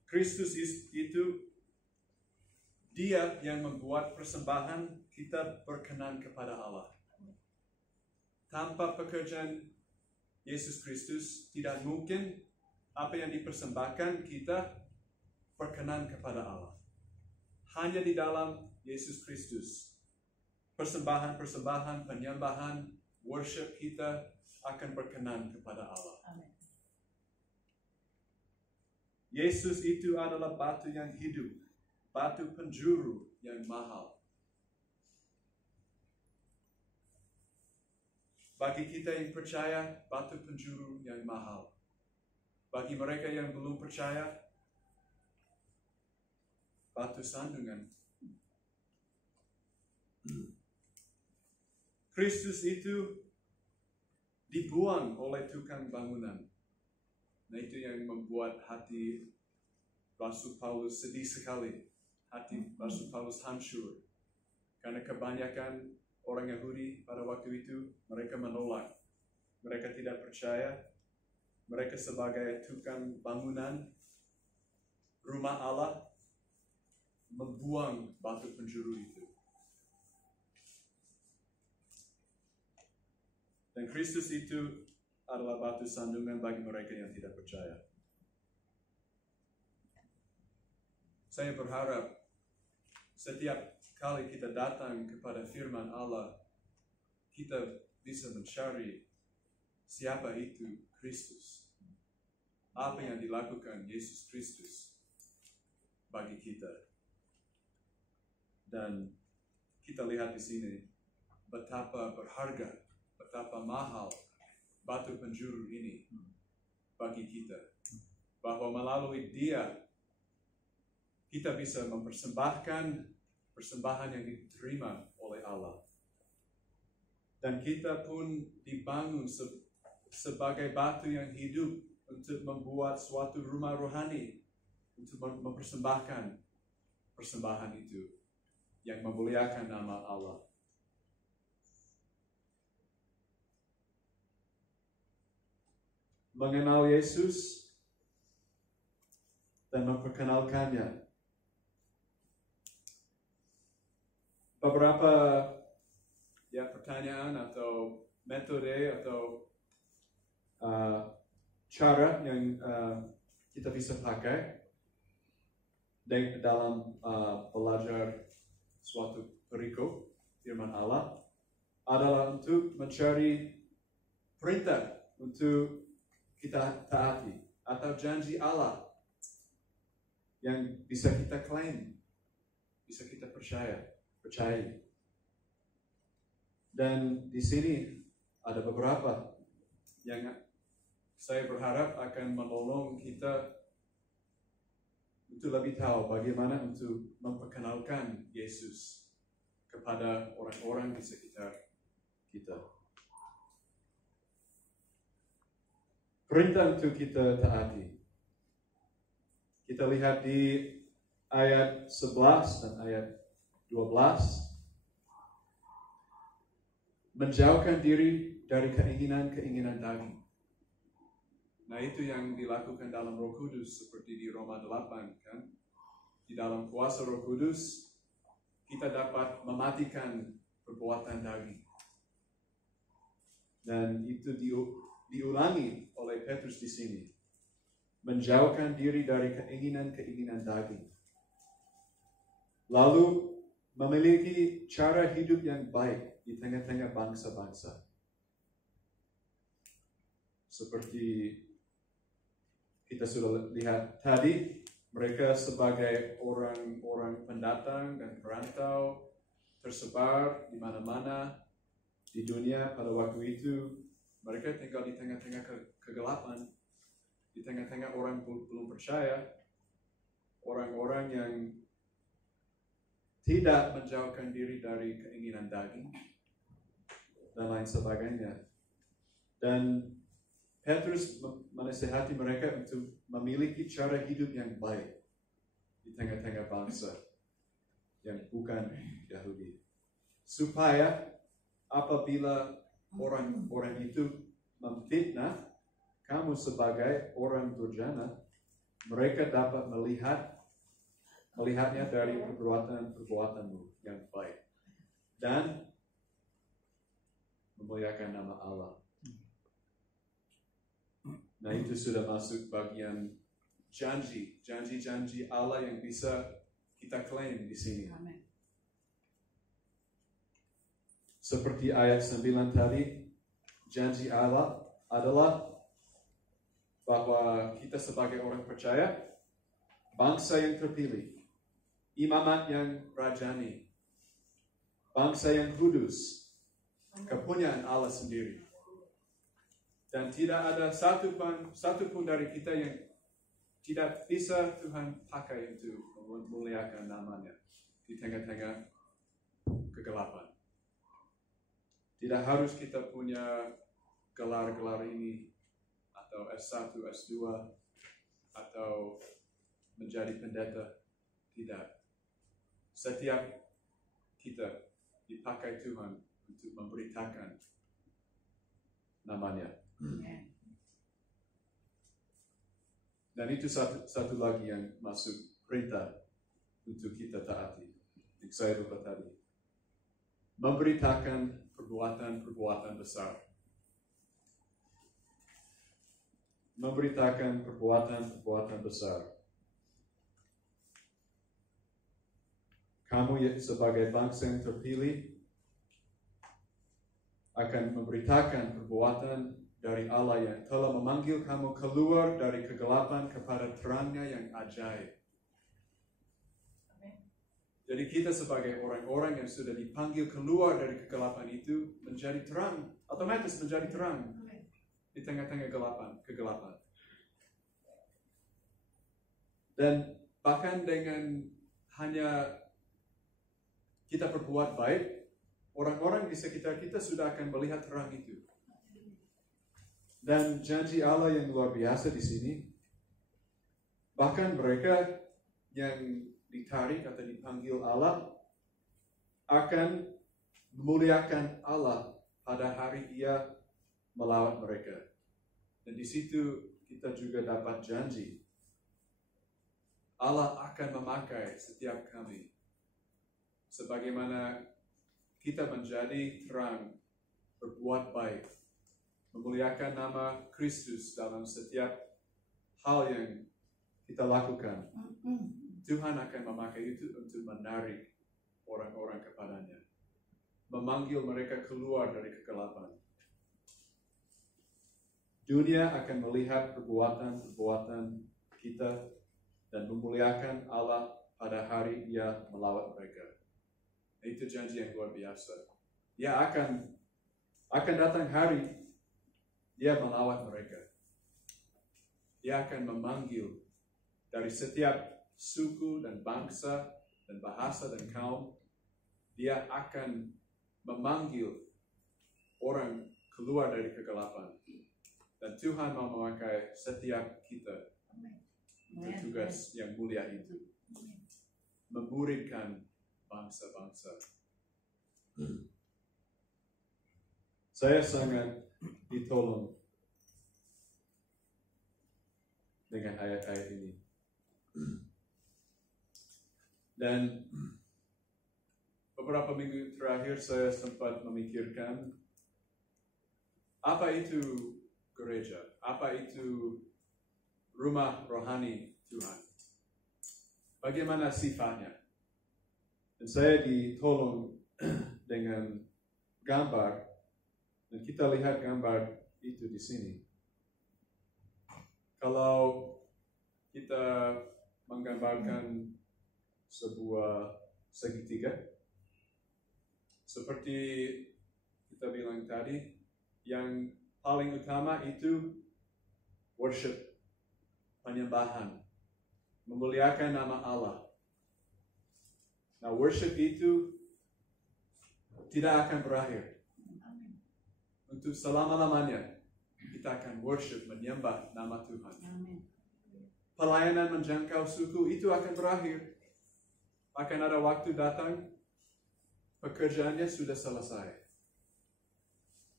Kristus itu Dia yang membuat persembahan kita berkenan kepada Allah. Tanpa pekerjaan Yesus Kristus, tidak mungkin apa yang dipersembahkan kita berkenan kepada Allah. Hanya di dalam Yesus Kristus, persembahan-persembahan, penyembahan, worship kita akan berkenan kepada Allah. Amin. Yesus itu adalah batu yang hidup, batu penjuru yang mahal. Bagi kita yang percaya, batu penjuru yang mahal. Bagi mereka yang belum percaya, batu sandungan. Kristus itu dibuang oleh tukang bangunan. Nah, itu yang membuat hati Rasul Paulus sedih sekali. Hati Rasul Paulus hancur. Karena kebanyakan orang Yahudi pada waktu itu, mereka menolak. Mereka tidak percaya. Mereka sebagai tukang bangunan rumah Allah membuang batu penjuru itu. Dan Kristus itu adalah batu sandungan bagi mereka yang tidak percaya. Saya berharap setiap kali kita datang kepada firman Allah, kita bisa mencari siapa itu Kristus. Apa yang dilakukan Yesus Kristus bagi kita. Dan kita lihat di sini betapa berharga, betapa mahal batu penjuru ini bagi kita. Bahwa melalui Dia, kita bisa mempersembahkan persembahan yang diterima oleh Allah. Dan kita pun dibangun sebagai batu yang hidup untuk membuat suatu rumah rohani, untuk mempersembahkan persembahan itu yang memuliakan nama Allah. Mengenal Yesus dan memperkenalkannya. Beberapa pertanyaan atau metode atau cara yang kita bisa pakai dalam belajar suatu perikop firman Allah adalah untuk mencari perintah untuk kita taati atau janji Allah yang bisa kita klaim, bisa kita percayai. Dan di sini ada beberapa yang saya berharap akan menolong kita untuk lebih tahu bagaimana untuk memperkenalkan Yesus kepada orang-orang di sekitar kita. Perintah untuk kita taati. Kita lihat di ayat 11 dan ayat 12. Menjauhkan diri dari keinginan-keinginan daging. Nah, itu yang dilakukan dalam Roh Kudus seperti di Roma 8 kan. Di dalam kuasa Roh Kudus kita dapat mematikan perbuatan daging. Dan itu diulangi oleh Petrus di sini. Menjauhkan diri dari keinginan-keinginan daging. Lalu memiliki cara hidup yang baik di tengah-tengah bangsa-bangsa. Seperti kita sudah lihat tadi, mereka sebagai orang-orang pendatang dan perantau tersebar di mana-mana di dunia pada waktu itu. Mereka tinggal di tengah-tengah kegelapan, di tengah-tengah orang belum percaya, orang-orang yang tidak menjauhkan diri dari keinginan daging, dan lain sebagainya. Dan Petrus menasihati mereka untuk memiliki cara hidup yang baik di tengah-tengah bangsa yang bukan Yahudi. Supaya apabila orang-orang itu memfitnah kamu sebagai orang durjana, mereka dapat melihatnya dari perbuatan-perbuatanmu yang baik dan memuliakan nama Allah. Nah, itu sudah masuk bagian janji Allah yang bisa kita klaim di sini. Amen. Seperti ayat 9 tadi, janji Allah adalah bahwa kita sebagai orang percaya, bangsa yang terpilih, imamat yang rajani, bangsa yang kudus, kepunyaan Allah sendiri. Dan tidak ada satupun dari kita yang tidak bisa Tuhan pakai untuk memuliakan namanya di tengah-tengah kegelapan. Tidak harus kita punya gelar-gelar ini, atau S1, S2, atau menjadi pendeta. Tidak. Setiap kita dipakai Tuhan untuk memberitakan namanya. Dan itu satu lagi yang masuk perintah untuk kita taati. Yang saya lupa tadi. Memberitakan perbuatan-perbuatan besar. Memberitakan perbuatan-perbuatan besar. Kamu sebagai bangsa yang terpilih akan memberitakan perbuatan dari Allah yang telah memanggil kamu keluar dari kegelapan kepada terangnya yang ajaib. Jadi kita sebagai orang-orang yang sudah dipanggil keluar dari kegelapan itu menjadi terang, otomatis menjadi terang di tengah-tengah kegelapan. Dan bahkan dengan hanya kita berbuat baik, orang-orang di sekitar kita sudah akan melihat terang itu. Dan janji Allah yang luar biasa di sini, bahkan mereka yang ditarik atau dipanggil Allah akan memuliakan Allah pada hari Ia melawat mereka. Dan di situ kita juga dapat janji Allah akan memakai setiap kami sebagaimana kita menjadi terang, berbuat baik, memuliakan nama Kristus dalam setiap hal yang kita lakukan. Tuhan akan memakai itu untuk menarik orang-orang kepadanya, memanggil mereka keluar dari kegelapan. Dunia akan melihat perbuatan-perbuatan kita dan memuliakan Allah pada hari Ia melawat mereka. Itu janji yang luar biasa. Ia akan datang hari Ia melawat mereka. Ia akan memanggil dari setiap suku dan bangsa dan bahasa dan kaum. Dia akan memanggil orang keluar dari kegelapan. Dan Tuhan mau memakai setiap kita untuk tugas yang mulia itu. Memuridkan bangsa-bangsa. Saya sangat ditolong dengan ayat-ayat ini. Dan beberapa minggu terakhir saya sempat memikirkan apa itu gereja, apa itu rumah rohani Tuhan, bagaimana sifatnya. Dan saya ditolong dengan gambar, dan kita lihat gambar itu di sini. Kalau kita menggambarkan sebuah segitiga, seperti kita bilang tadi, yang paling utama itu worship, penyembahan, memuliakan nama Allah. Nah, worship itu tidak akan berakhir. Untuk selama-lamanya kita akan worship, menyembah nama Tuhan. Pelayanan menjangkau suku itu akan berakhir. Akan ada waktu datang, pekerjaannya sudah selesai.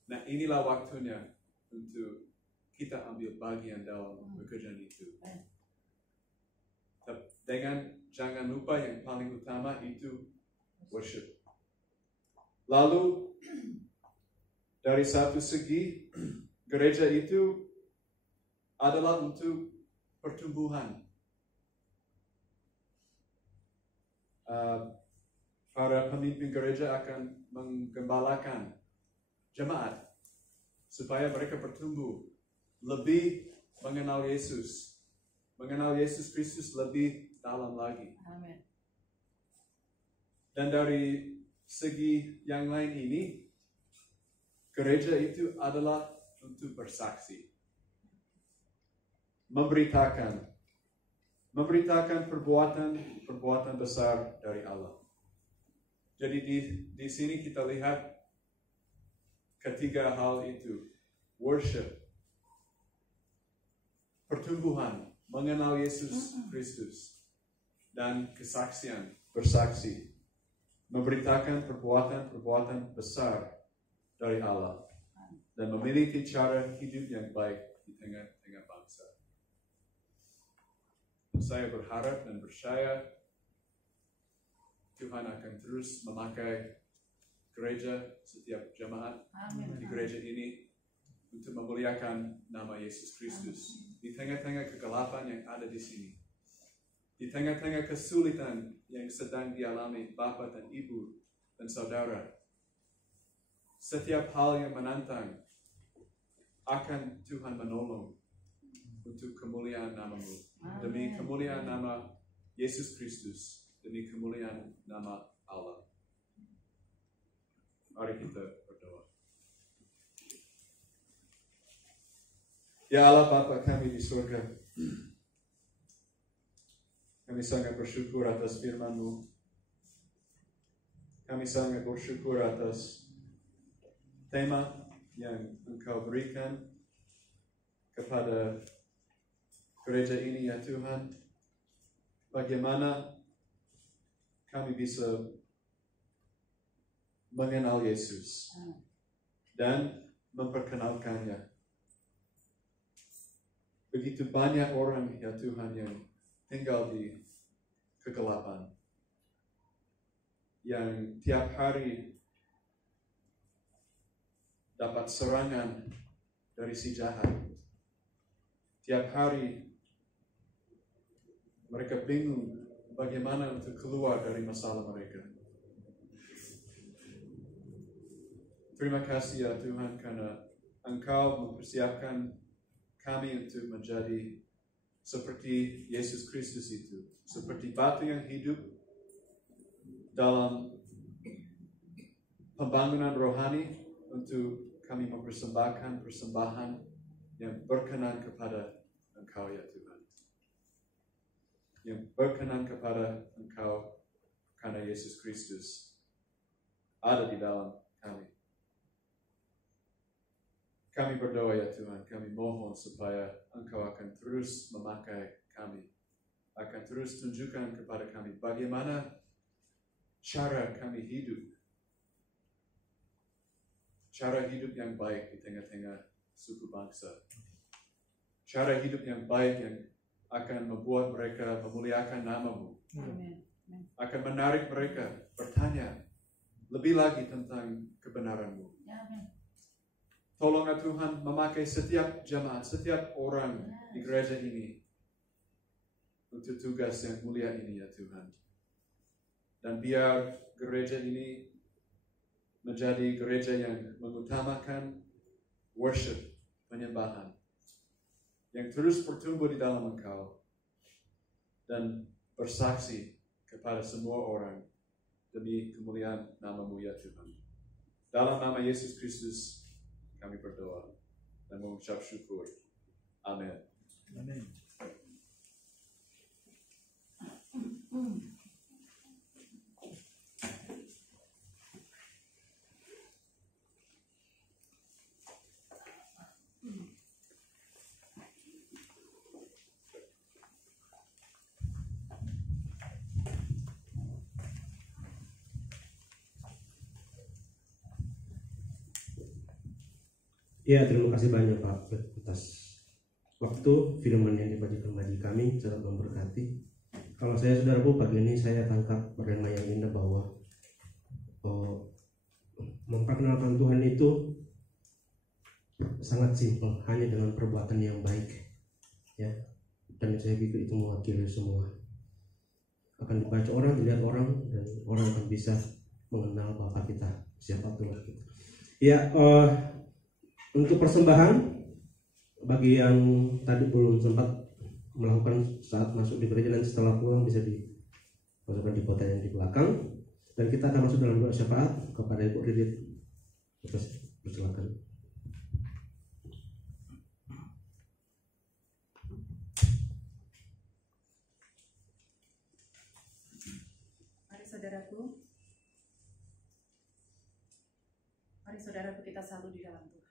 Nah, inilah waktunya untuk kita ambil bagian dalam pekerjaan itu. Dengan jangan lupa yang paling utama itu worship. Lalu dari satu segi gereja itu adalah untuk pertumbuhan. Para pemimpin gereja akan menggembalakan jemaat supaya mereka bertumbuh, lebih mengenal Yesus Kristus lebih dalam lagi. Amin. Dan dari segi yang lain ini, gereja itu adalah untuk bersaksi, memberitakan perbuatan besar dari Allah. Jadi di sini kita lihat ketiga hal itu: worship, pertumbuhan, mengenal Yesus Kristus, dan kesaksian, bersaksi, memberitakan perbuatan besar dari Allah, dan memiliki cara hidup yang baik di tengah-tengah bangsa. Saya berharap dan percaya Tuhan akan terus memakai gereja, setiap jemaat di gereja ini untuk memuliakan nama Yesus Kristus di tengah-tengah kegelapan yang ada di sini, di tengah-tengah kesulitan yang sedang dialami Bapak dan Ibu dan saudara. Setiap hal yang menantang akan Tuhan menolong untuk kemuliaan nama-Mu, demi kemuliaan nama Yesus Kristus, demi kemuliaan nama Allah. Mari kita berdoa. Ya Allah Bapa kami di surga, kami sangat bersyukur atas firman-Mu. Kami sangat bersyukur atas tema yang Engkau berikan kepada gereja ini, ya Tuhan. Bagaimana kami bisa mengenal Yesus dan memperkenalkannya. Begitu banyak orang ya Tuhan yang tinggal di kegelapan, yang tiap hari dapat serangan dari si jahat. Tiap hari mereka bingung bagaimana untuk keluar dari masalah mereka. Terima kasih ya Tuhan karena Engkau mempersiapkan kami untuk menjadi seperti Yesus Kristus itu. Seperti batu yang hidup dalam pembangunan rohani untuk kami mempersembahkan persembahan yang berkenan kepada Engkau ya Tuhan. Yang berkenan kepada Engkau karena Yesus Kristus ada di dalam kami. Kami berdoa ya Tuhan, kami mohon supaya Engkau akan terus memakai kami, akan terus tunjukkan kepada kami bagaimana cara kami hidup, cara hidup yang baik di tengah-tengah suku bangsa, cara hidup yang baik yang akan membuat mereka memuliakan nama-Mu, akan menarik mereka bertanya lebih lagi tentang kebenaran-Mu. Tolonglah Tuhan memakai setiap jemaat, setiap orang di gereja ini untuk tugas yang mulia ini ya Tuhan. Dan biar gereja ini menjadi gereja yang mengutamakan worship, penyembahan, yang terus bertumbuh di dalam Engkau dan bersaksi kepada semua orang demi kemuliaan nama-Mu ya Tuhan. Dalam nama Yesus Kristus kami berdoa dan mengucap syukur. Amin. Amin. Ya, terima kasih banyak Pak atas waktu firman yang dibagikan bagi kami, sangat memberkati. Kalau saya saudaraku pagi ini saya tangkap perkembangan yang indah bahwa memperkenalkan Tuhan itu sangat simpel, hanya dengan perbuatan yang baik, ya. Dan saya pikir itu mewakili semua. Akan dibaca orang, dilihat orang, dan orang akan bisa mengenal Bapa kita, siapa Tuhan kita. Ya, untuk persembahan bagi yang tadi belum sempat melakukan saat masuk di gereja, nanti setelah pulang bisa dimasukkan di kotak yang di belakang, dan kita akan masuk dalam doa syafaat kepada Ibu Ridit. Silakan. Mari saudaraku kita satu di dalam Tuhan.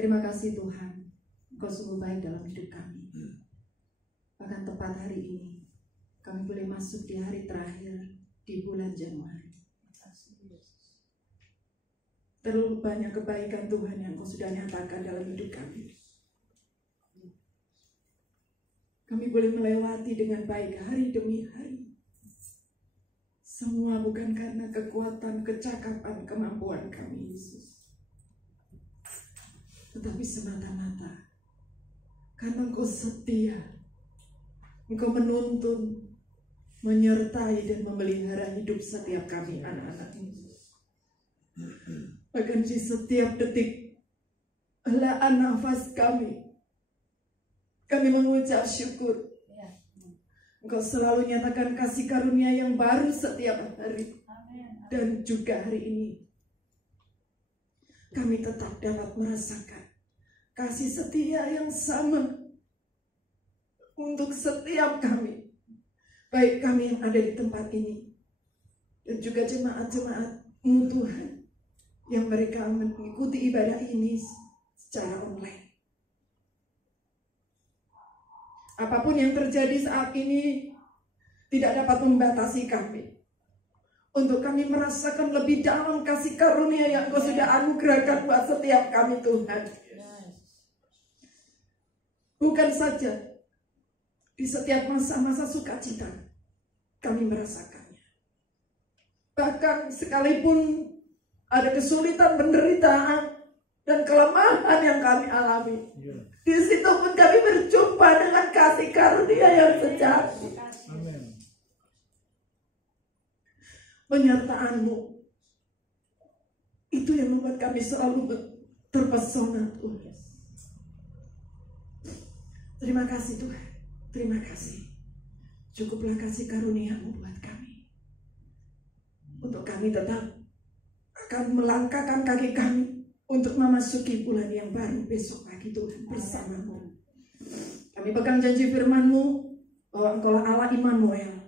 Terima kasih Tuhan, Engkau sungguh baik dalam hidup kami. Bahkan tepat hari ini, kami boleh masuk di hari terakhir di bulan Januari. Terlalu banyak kebaikan Tuhan yang Engkau sudah nyatakan dalam hidup kami. Kami boleh melewati dengan baik hari demi hari. Semua bukan karena kekuatan, kecakapan, kemampuan kami, Yesus. Tetapi semata-mata karena Engkau setia, Engkau menuntun, menyertai dan memelihara hidup setiap kami anak-anak-Mu. Bahkan di setiap detik helaan nafas kami mengucap syukur. Engkau selalu nyatakan kasih karunia yang baru setiap hari. Dan juga hari ini kami tetap dapat merasakan kasih setia yang sama untuk setiap kami, baik kami yang ada di tempat ini dan juga jemaat-jemaat-Mu Tuhan yang mereka mengikuti ibadah ini secara online. Apapun yang terjadi saat ini, tidak dapat membatasi kami. Untuk kami merasakan lebih dalam kasih karunia yang Engkau sudah anugerahkan buat setiap kami Tuhan. Bukan saja di setiap masa-masa sukacita kami merasakannya. Bahkan sekalipun ada kesulitan, penderitaan, dan kelemahan yang kami alami, di situ pun kami berjumpa dengan kasih karunia yang sejati. Penyertaan-Mu itu yang membuat kami selalu terpesona, Tuhan. Terima kasih Tuhan, terima kasih. Cukuplah kasih karunia-Mu buat kami. Untuk kami tetap akan melangkahkan kaki kami untuk memasuki bulan yang baru besok pagi Tuhan bersama-Mu. Kami pegang janji firman-Mu bahwa Engkaulah Allah Immanuel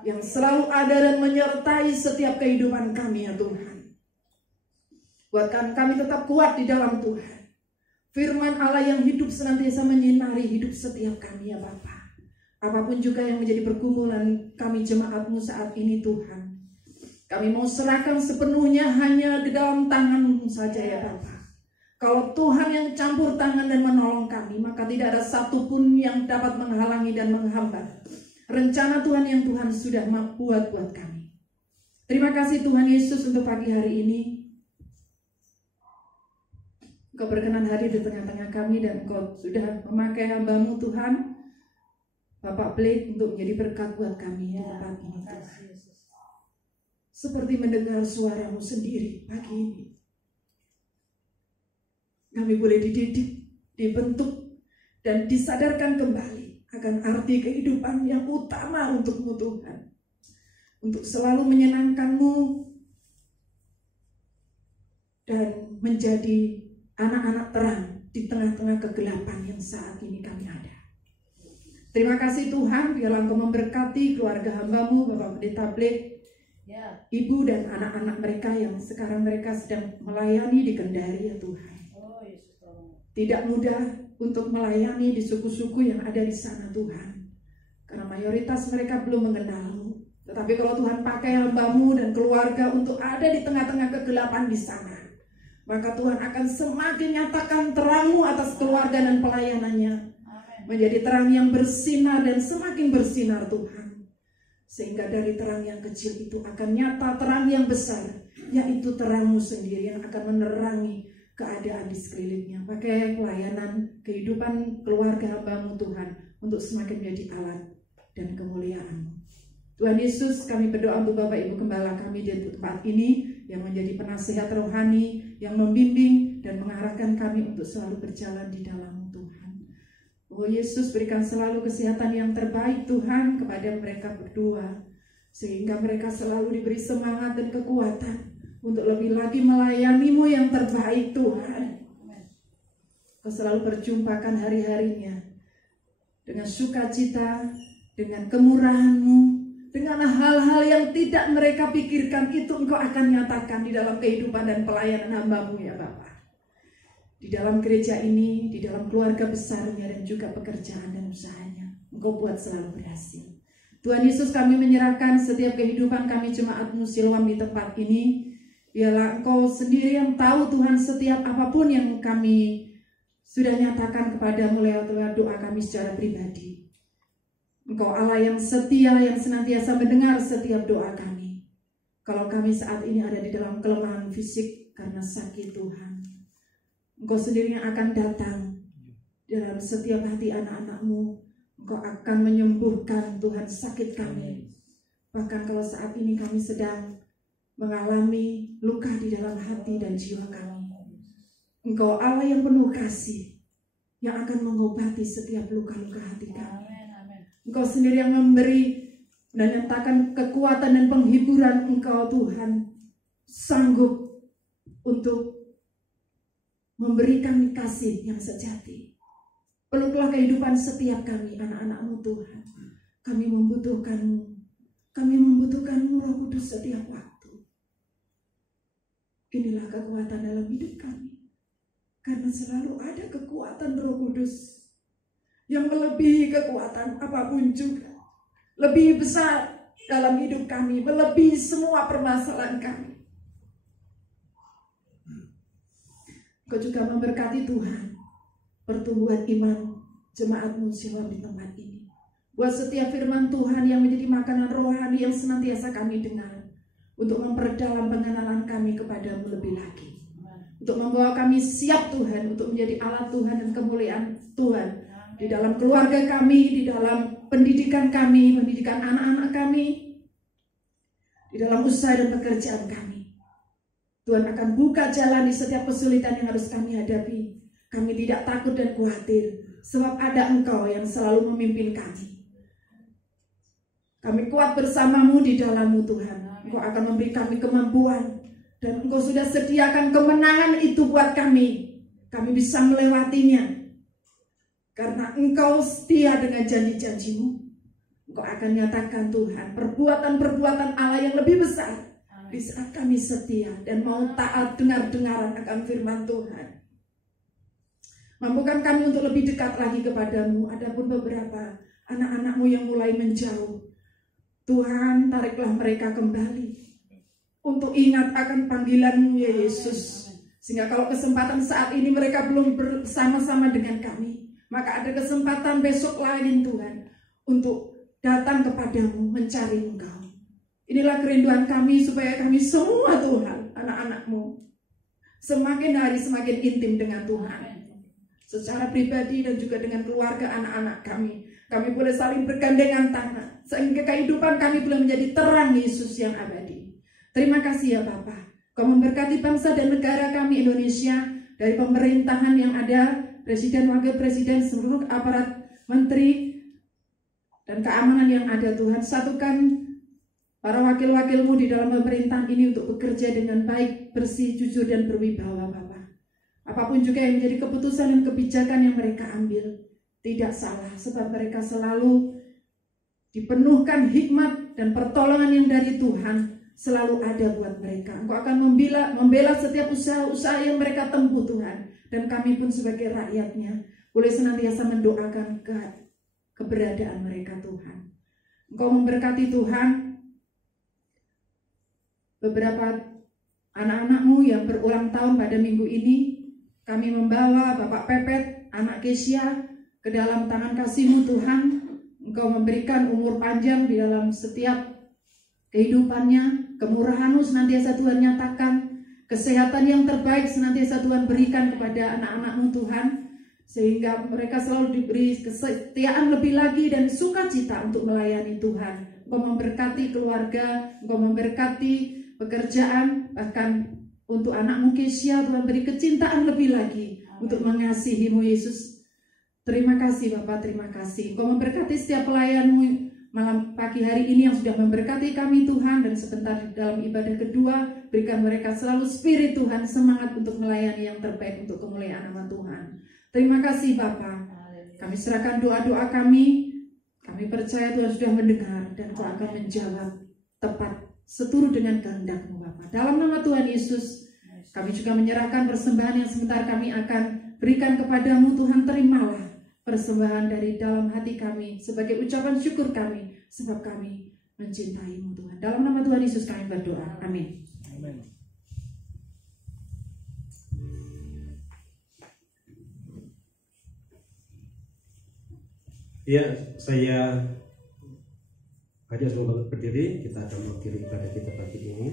yang selalu ada dan menyertai setiap kehidupan kami ya Tuhan. Buatkan kami tetap kuat di dalam Tuhan. Firman Allah yang hidup senantiasa menyinari hidup setiap kami ya Bapa. Apapun juga yang menjadi pergumulan kami jemaat-Mu saat ini Tuhan, kami mau serahkan sepenuhnya hanya ke dalam tangan-Mu saja ya Bapa. Kalau Tuhan yang campur tangan dan menolong kami, maka tidak ada satupun yang dapat menghalangi dan menghambat rencana Tuhan yang Tuhan sudah buat buat kami. Terima kasih Tuhan Yesus untuk pagi hari ini. Engkau berkenan hadir di tengah-tengah kami dan Engkau sudah memakai hamba-Mu Tuhan, Bapak Blake, untuk menjadi berkat buat kami ya tempat ini Tuhan. Seperti mendengar suara-Mu sendiri pagi ini. Kami boleh dididik, dibentuk, dan disadarkan kembali akan arti kehidupan yang utama untuk-Mu Tuhan. Untuk selalu menyenangkan-Mu dan menjadi anak-anak terang di tengah-tengah kegelapan yang saat ini kami ada. Terima kasih Tuhan, biarlah Engkau memberkati keluarga hamba-Mu, Bapak Pendeta Blake, ibu dan anak-anak mereka yang sekarang mereka sedang melayani di Kendari ya Tuhan. Tidak mudah untuk melayani di suku-suku yang ada di sana Tuhan, karena mayoritas mereka belum mengenal-Mu. Tetapi kalau Tuhan pakai hamba-Mu dan keluarga untuk ada di tengah-tengah kegelapan di sana, maka Tuhan akan semakin nyatakan terang-Mu atas keluarga dan pelayanannya. Menjadi terang yang bersinar dan semakin bersinar Tuhan. Sehingga dari terang yang kecil itu akan nyata terang yang besar, yaitu terang-Mu sendiri yang akan menerangi keadaan di sekelilingnya. Pakai pelayanan kehidupan keluarga hamba-Mu Tuhan untuk semakin menjadi alat dan kemuliaan-Mu. Tuhan Yesus, kami berdoa untuk Bapak Ibu Gembala kami di tempat ini yang menjadi penasihat rohani, yang membimbing dan mengarahkan kami untuk selalu berjalan di dalam Tuhan. Oh Yesus, berikan selalu kesehatan yang terbaik Tuhan kepada mereka berdua, sehingga mereka selalu diberi semangat dan kekuatan untuk lebih lagi melayani-Mu yang terbaik Tuhan. Kau selalu perjumpakan hari-harinya dengan sukacita, dengan kemurahan-Mu, dengan hal-hal yang tidak mereka pikirkan, itu Engkau akan nyatakan di dalam kehidupan dan pelayanan hamba-Mu ya Bapa. Di dalam gereja ini, di dalam keluarga besarnya dan juga pekerjaan dan usahanya, Engkau buat selalu berhasil. Tuhan Yesus, kami menyerahkan setiap kehidupan kami jemaat-Mu Siloam di tempat ini. Biarlah Engkau sendiri yang tahu Tuhan setiap apapun yang kami sudah nyatakan kepada-Mu lewat doa kami secara pribadi. Engkau Allah yang setia, yang senantiasa mendengar setiap doa kami. Kalau kami saat ini ada di dalam kelemahan fisik karena sakit Tuhan, Engkau sendiri yang akan datang dalam setiap hati anak-anak-Mu. Engkau akan menyembuhkan Tuhan sakit kami. Bahkan kalau saat ini kami sedang mengalami luka di dalam hati dan jiwa kami, Engkau Allah yang penuh kasih, yang akan mengobati setiap luka-luka hati kami. Engkau sendiri yang memberi dan nyatakan kekuatan dan penghiburan. Engkau Tuhan sanggup untuk memberikan kasih yang sejati. Peluklah kehidupan setiap kami, anak-anak-Mu Tuhan. Kami membutuhkan-Mu. Kami membutuhkan-Mu Roh Kudus setiap waktu. Inilah kekuatan dalam hidup kami. Karena selalu ada kekuatan Roh Kudus yang melebihi kekuatan apapun juga. lebih besar dalam hidup kami, melebihi semua permasalahan kami. Engkau juga memberkati Tuhan pertumbuhan iman jemaat-Mu Shalom di tempat ini. Buat setiap firman Tuhan yang menjadi makanan rohani yang senantiasa kami dengar, untuk memperdalam pengenalan kami kepada-Mu lebih lagi, untuk membawa kami siap Tuhan untuk menjadi alat Tuhan dan kemuliaan Tuhan di dalam keluarga kami, di dalam pendidikan kami, pendidikan anak-anak kami, di dalam usaha dan pekerjaan kami. Tuhan akan buka jalan di setiap kesulitan yang harus kami hadapi. Kami tidak takut dan khawatir, sebab ada Engkau yang selalu memimpin kami. Kami kuat bersama-Mu di dalam-Mu Tuhan. Engkau akan memberi kami kemampuan, dan Engkau sudah sediakan kemenangan itu buat kami. Kami bisa melewatinya, karena Engkau setia dengan janji-janji-Mu. Engkau akan nyatakan Tuhan perbuatan-perbuatan Allah yang lebih besar di saat kami setia dan mau taat dengar-dengaran akan firman Tuhan. Mampukan kami untuk lebih dekat lagi kepada-Mu. Adapun beberapa anak-anak-Mu yang mulai menjauh, Tuhan tariklah mereka kembali untuk ingat akan panggilan-Mu ya Yesus. Sehingga kalau kesempatan saat ini mereka belum bersama-sama dengan kami, maka ada kesempatan besok lain Tuhan untuk datang kepada-Mu, mencari Engkau. Inilah kerinduan kami supaya kami semua Tuhan, anak-anak-Mu, semakin hari semakin intim dengan Tuhan. Secara pribadi dan juga dengan keluarga anak-anak kami. Kami boleh saling bergandengan tangan, sehingga kehidupan kami boleh menjadi terang Yesus yang abadi. Terima kasih ya Bapa. Kau memberkati bangsa dan negara kami Indonesia, dari pemerintahan yang ada, presiden, wakil presiden, seluruh aparat menteri, dan keamanan yang ada Tuhan. Satukan para wakil-wakil-Mu di dalam pemerintahan ini untuk bekerja dengan baik, bersih, jujur, dan berwibawa Bapa. Apapun juga yang menjadi keputusan dan kebijakan yang mereka ambil, tidak salah, sebab mereka selalu dipenuhkan hikmat dan pertolongan yang dari Tuhan selalu ada buat mereka. Engkau akan membela setiap usaha-usaha yang mereka tempuh Tuhan. Dan kami pun sebagai rakyatnya boleh senantiasa mendoakan keberadaan mereka Tuhan. Engkau memberkati Tuhan beberapa anak-anak-Mu yang berulang tahun pada minggu ini. Kami membawa Bapak Pepet, anak Kesia, ke dalam tangan kasih-Mu Tuhan. Engkau memberikan umur panjang di dalam setiap kehidupannya. Kemurahan-Mu senantiasa Tuhan nyatakan. Kesehatan yang terbaik senantiasa Tuhan berikan kepada anak-anak-Mu Tuhan. Sehingga mereka selalu diberi kesetiaan lebih lagi dan sukacita untuk melayani Tuhan. Engkau memberkati keluarga, Engkau memberkati pekerjaan, bahkan untuk anak-Mu Kesia, Tuhan beri kecintaan lebih lagi untuk mengasihi-Mu Yesus. Terima kasih Bapak, terima kasih. Engkau memberkati setiap pelayan-Mu malam pagi hari ini yang sudah memberkati kami Tuhan. Dan sebentar di dalam ibadah kedua, berikan mereka selalu spirit Tuhan, semangat untuk melayani yang terbaik untuk kemuliaan nama Tuhan. Terima kasih Bapak. Kami serahkan doa-doa kami. Kami percaya Tuhan sudah mendengar dan Kau akan menjawab tepat seturut dengan kehendak-Mu Bapa. Dalam nama Tuhan Yesus, kami juga menyerahkan persembahan yang sebentar kami akan berikan kepada-Mu Tuhan. Terimalah persembahan dari dalam hati kami sebagai ucapan syukur kami, sebab kami mencintai-Mu Tuhan. Dalam nama Tuhan Yesus kami berdoa. Amin. Amin. Ya, saya ajak semua berdiri. Kita akan mengakhiri ibadah kita pagi ini.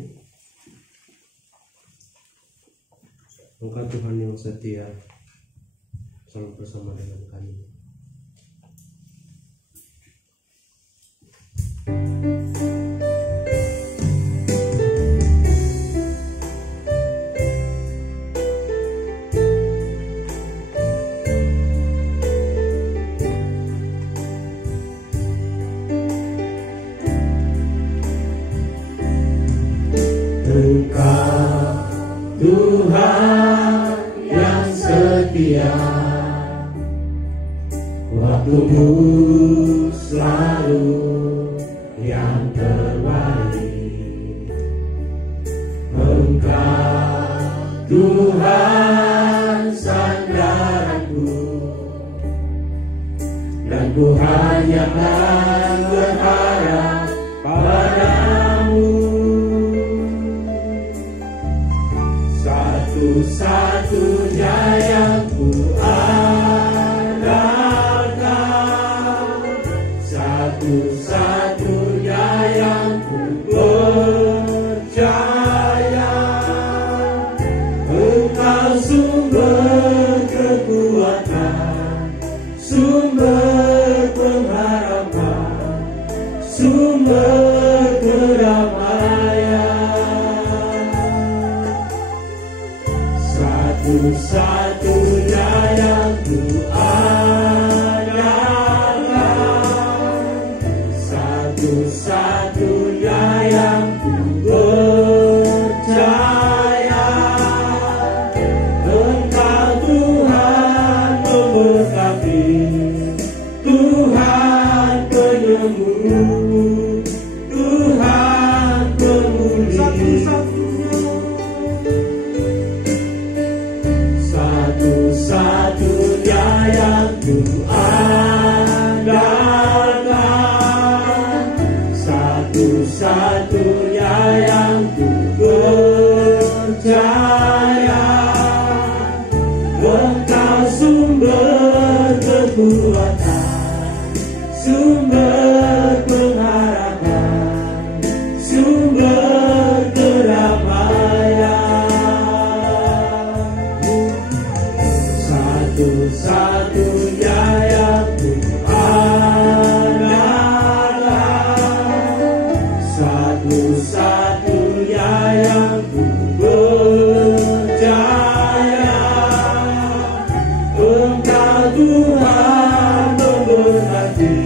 Engkau Tuhan yang setia, selalu bersama dengan kami. Tuhan yang setia, waktu-Mu selalu yang terbaik. Engkau Tuhan sandaranku, dan ku hanya akan berharap Satu-satunya yang ku andalkan, satu-satunya yang ku percaya. Engkau Tuhan memberkati, Tuhan penyembuh, Tuhan pemulih. Satu-satunya yang ku andalkan, satu-satunya yang ku percaya. Engkau sumber kekuatan, sumber pengharapan, sumber keramaian. Satu-satunya yang ku andalkan, satu-satunya yang ku percaya. Engkau Tuhan memberkati,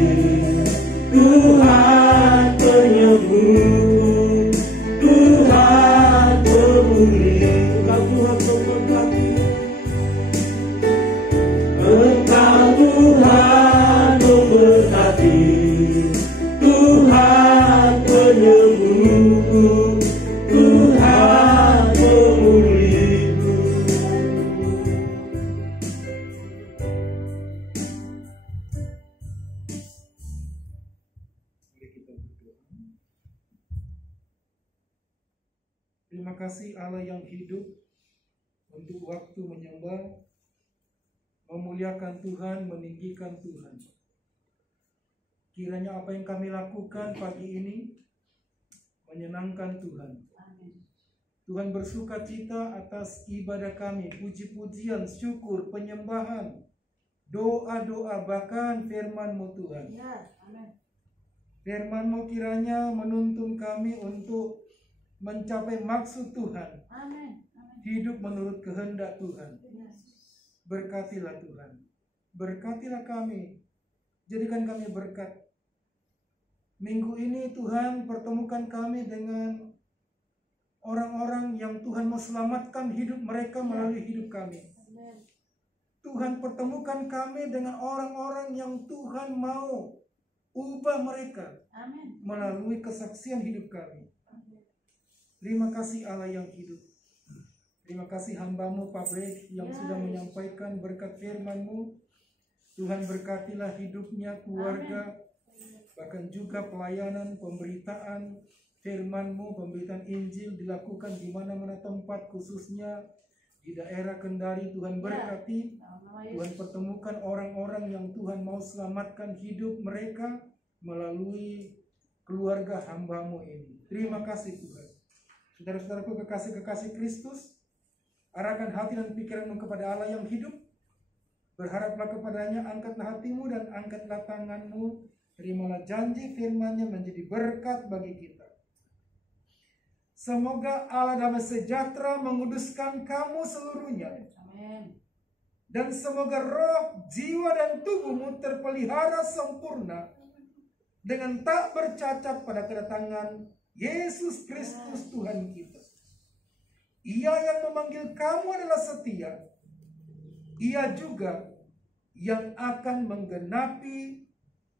Tuhan penyembuh, Tuhan pemulih. Engkau Tuhan memberkati, Engkau Tuhan memberkati, Tuhan penyembuhku, Tuhan pemulihku. Terima kasih Allah yang hidup untuk waktu menyembah, memuliakan Tuhan, meninggikan Tuhan. Kiranya apa yang kami lakukan pagi ini menyenangkan Tuhan. Tuhan bersuka cita atas ibadah kami, puji-pujian, syukur, penyembahan, doa-doa, bahkan firman-Mu Tuhan. Firman-Mu kiranya menuntun kami untuk mencapai maksud Tuhan. Hidup menurut kehendak Tuhan. Berkatilah Tuhan, berkatilah kami, jadikan kami berkat. Minggu ini Tuhan pertemukan kami dengan orang-orang yang Tuhan mau selamatkan hidup mereka melalui hidup kami. Tuhan pertemukan kami dengan orang-orang yang Tuhan mau ubah mereka melalui kesaksian hidup kami. Terima kasih Allah yang hidup. Terima kasih hamba-Mu Pak Brek yang sudah menyampaikan berkat firman-Mu. Tuhan berkatilah hidupnya, keluarga, bahkan juga pelayanan, pemberitaan firman-Mu, pemberitaan Injil dilakukan di mana-mana tempat, khususnya di daerah Kendari. Tuhan berkati, Tuhan pertemukan orang-orang yang Tuhan mau selamatkan hidup mereka melalui keluarga hamba-Mu ini. Terima kasih Tuhan. Saudara-saudaraku kekasih-kekasih Kristus, arahkan hati dan pikiranmu kepada Allah yang hidup. Berharaplah kepadanya, angkatlah hatimu dan angkatlah tanganmu. Terimalah janji firman-Nya menjadi berkat bagi kita. Semoga Allah damai sejahtera menguduskan kamu seluruhnya. Dan semoga roh, jiwa, dan tubuhmu terpelihara sempurna dengan tak bercacat pada kedatangan Yesus Kristus Tuhan kita. Ia yang memanggil kamu adalah setia. Ia juga yang akan menggenapi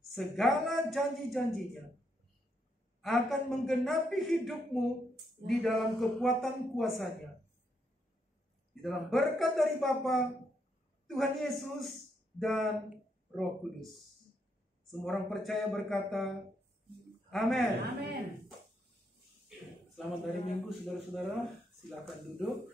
segala janji-janjinya. Akan menggenapi hidupmu di dalam kekuatan kuasa-Nya. Di dalam berkat dari Bapa, Tuhan Yesus, dan Roh Kudus. Semua orang percaya berkata, amin. Selamat hari Minggu saudara-saudara. Silakan duduk.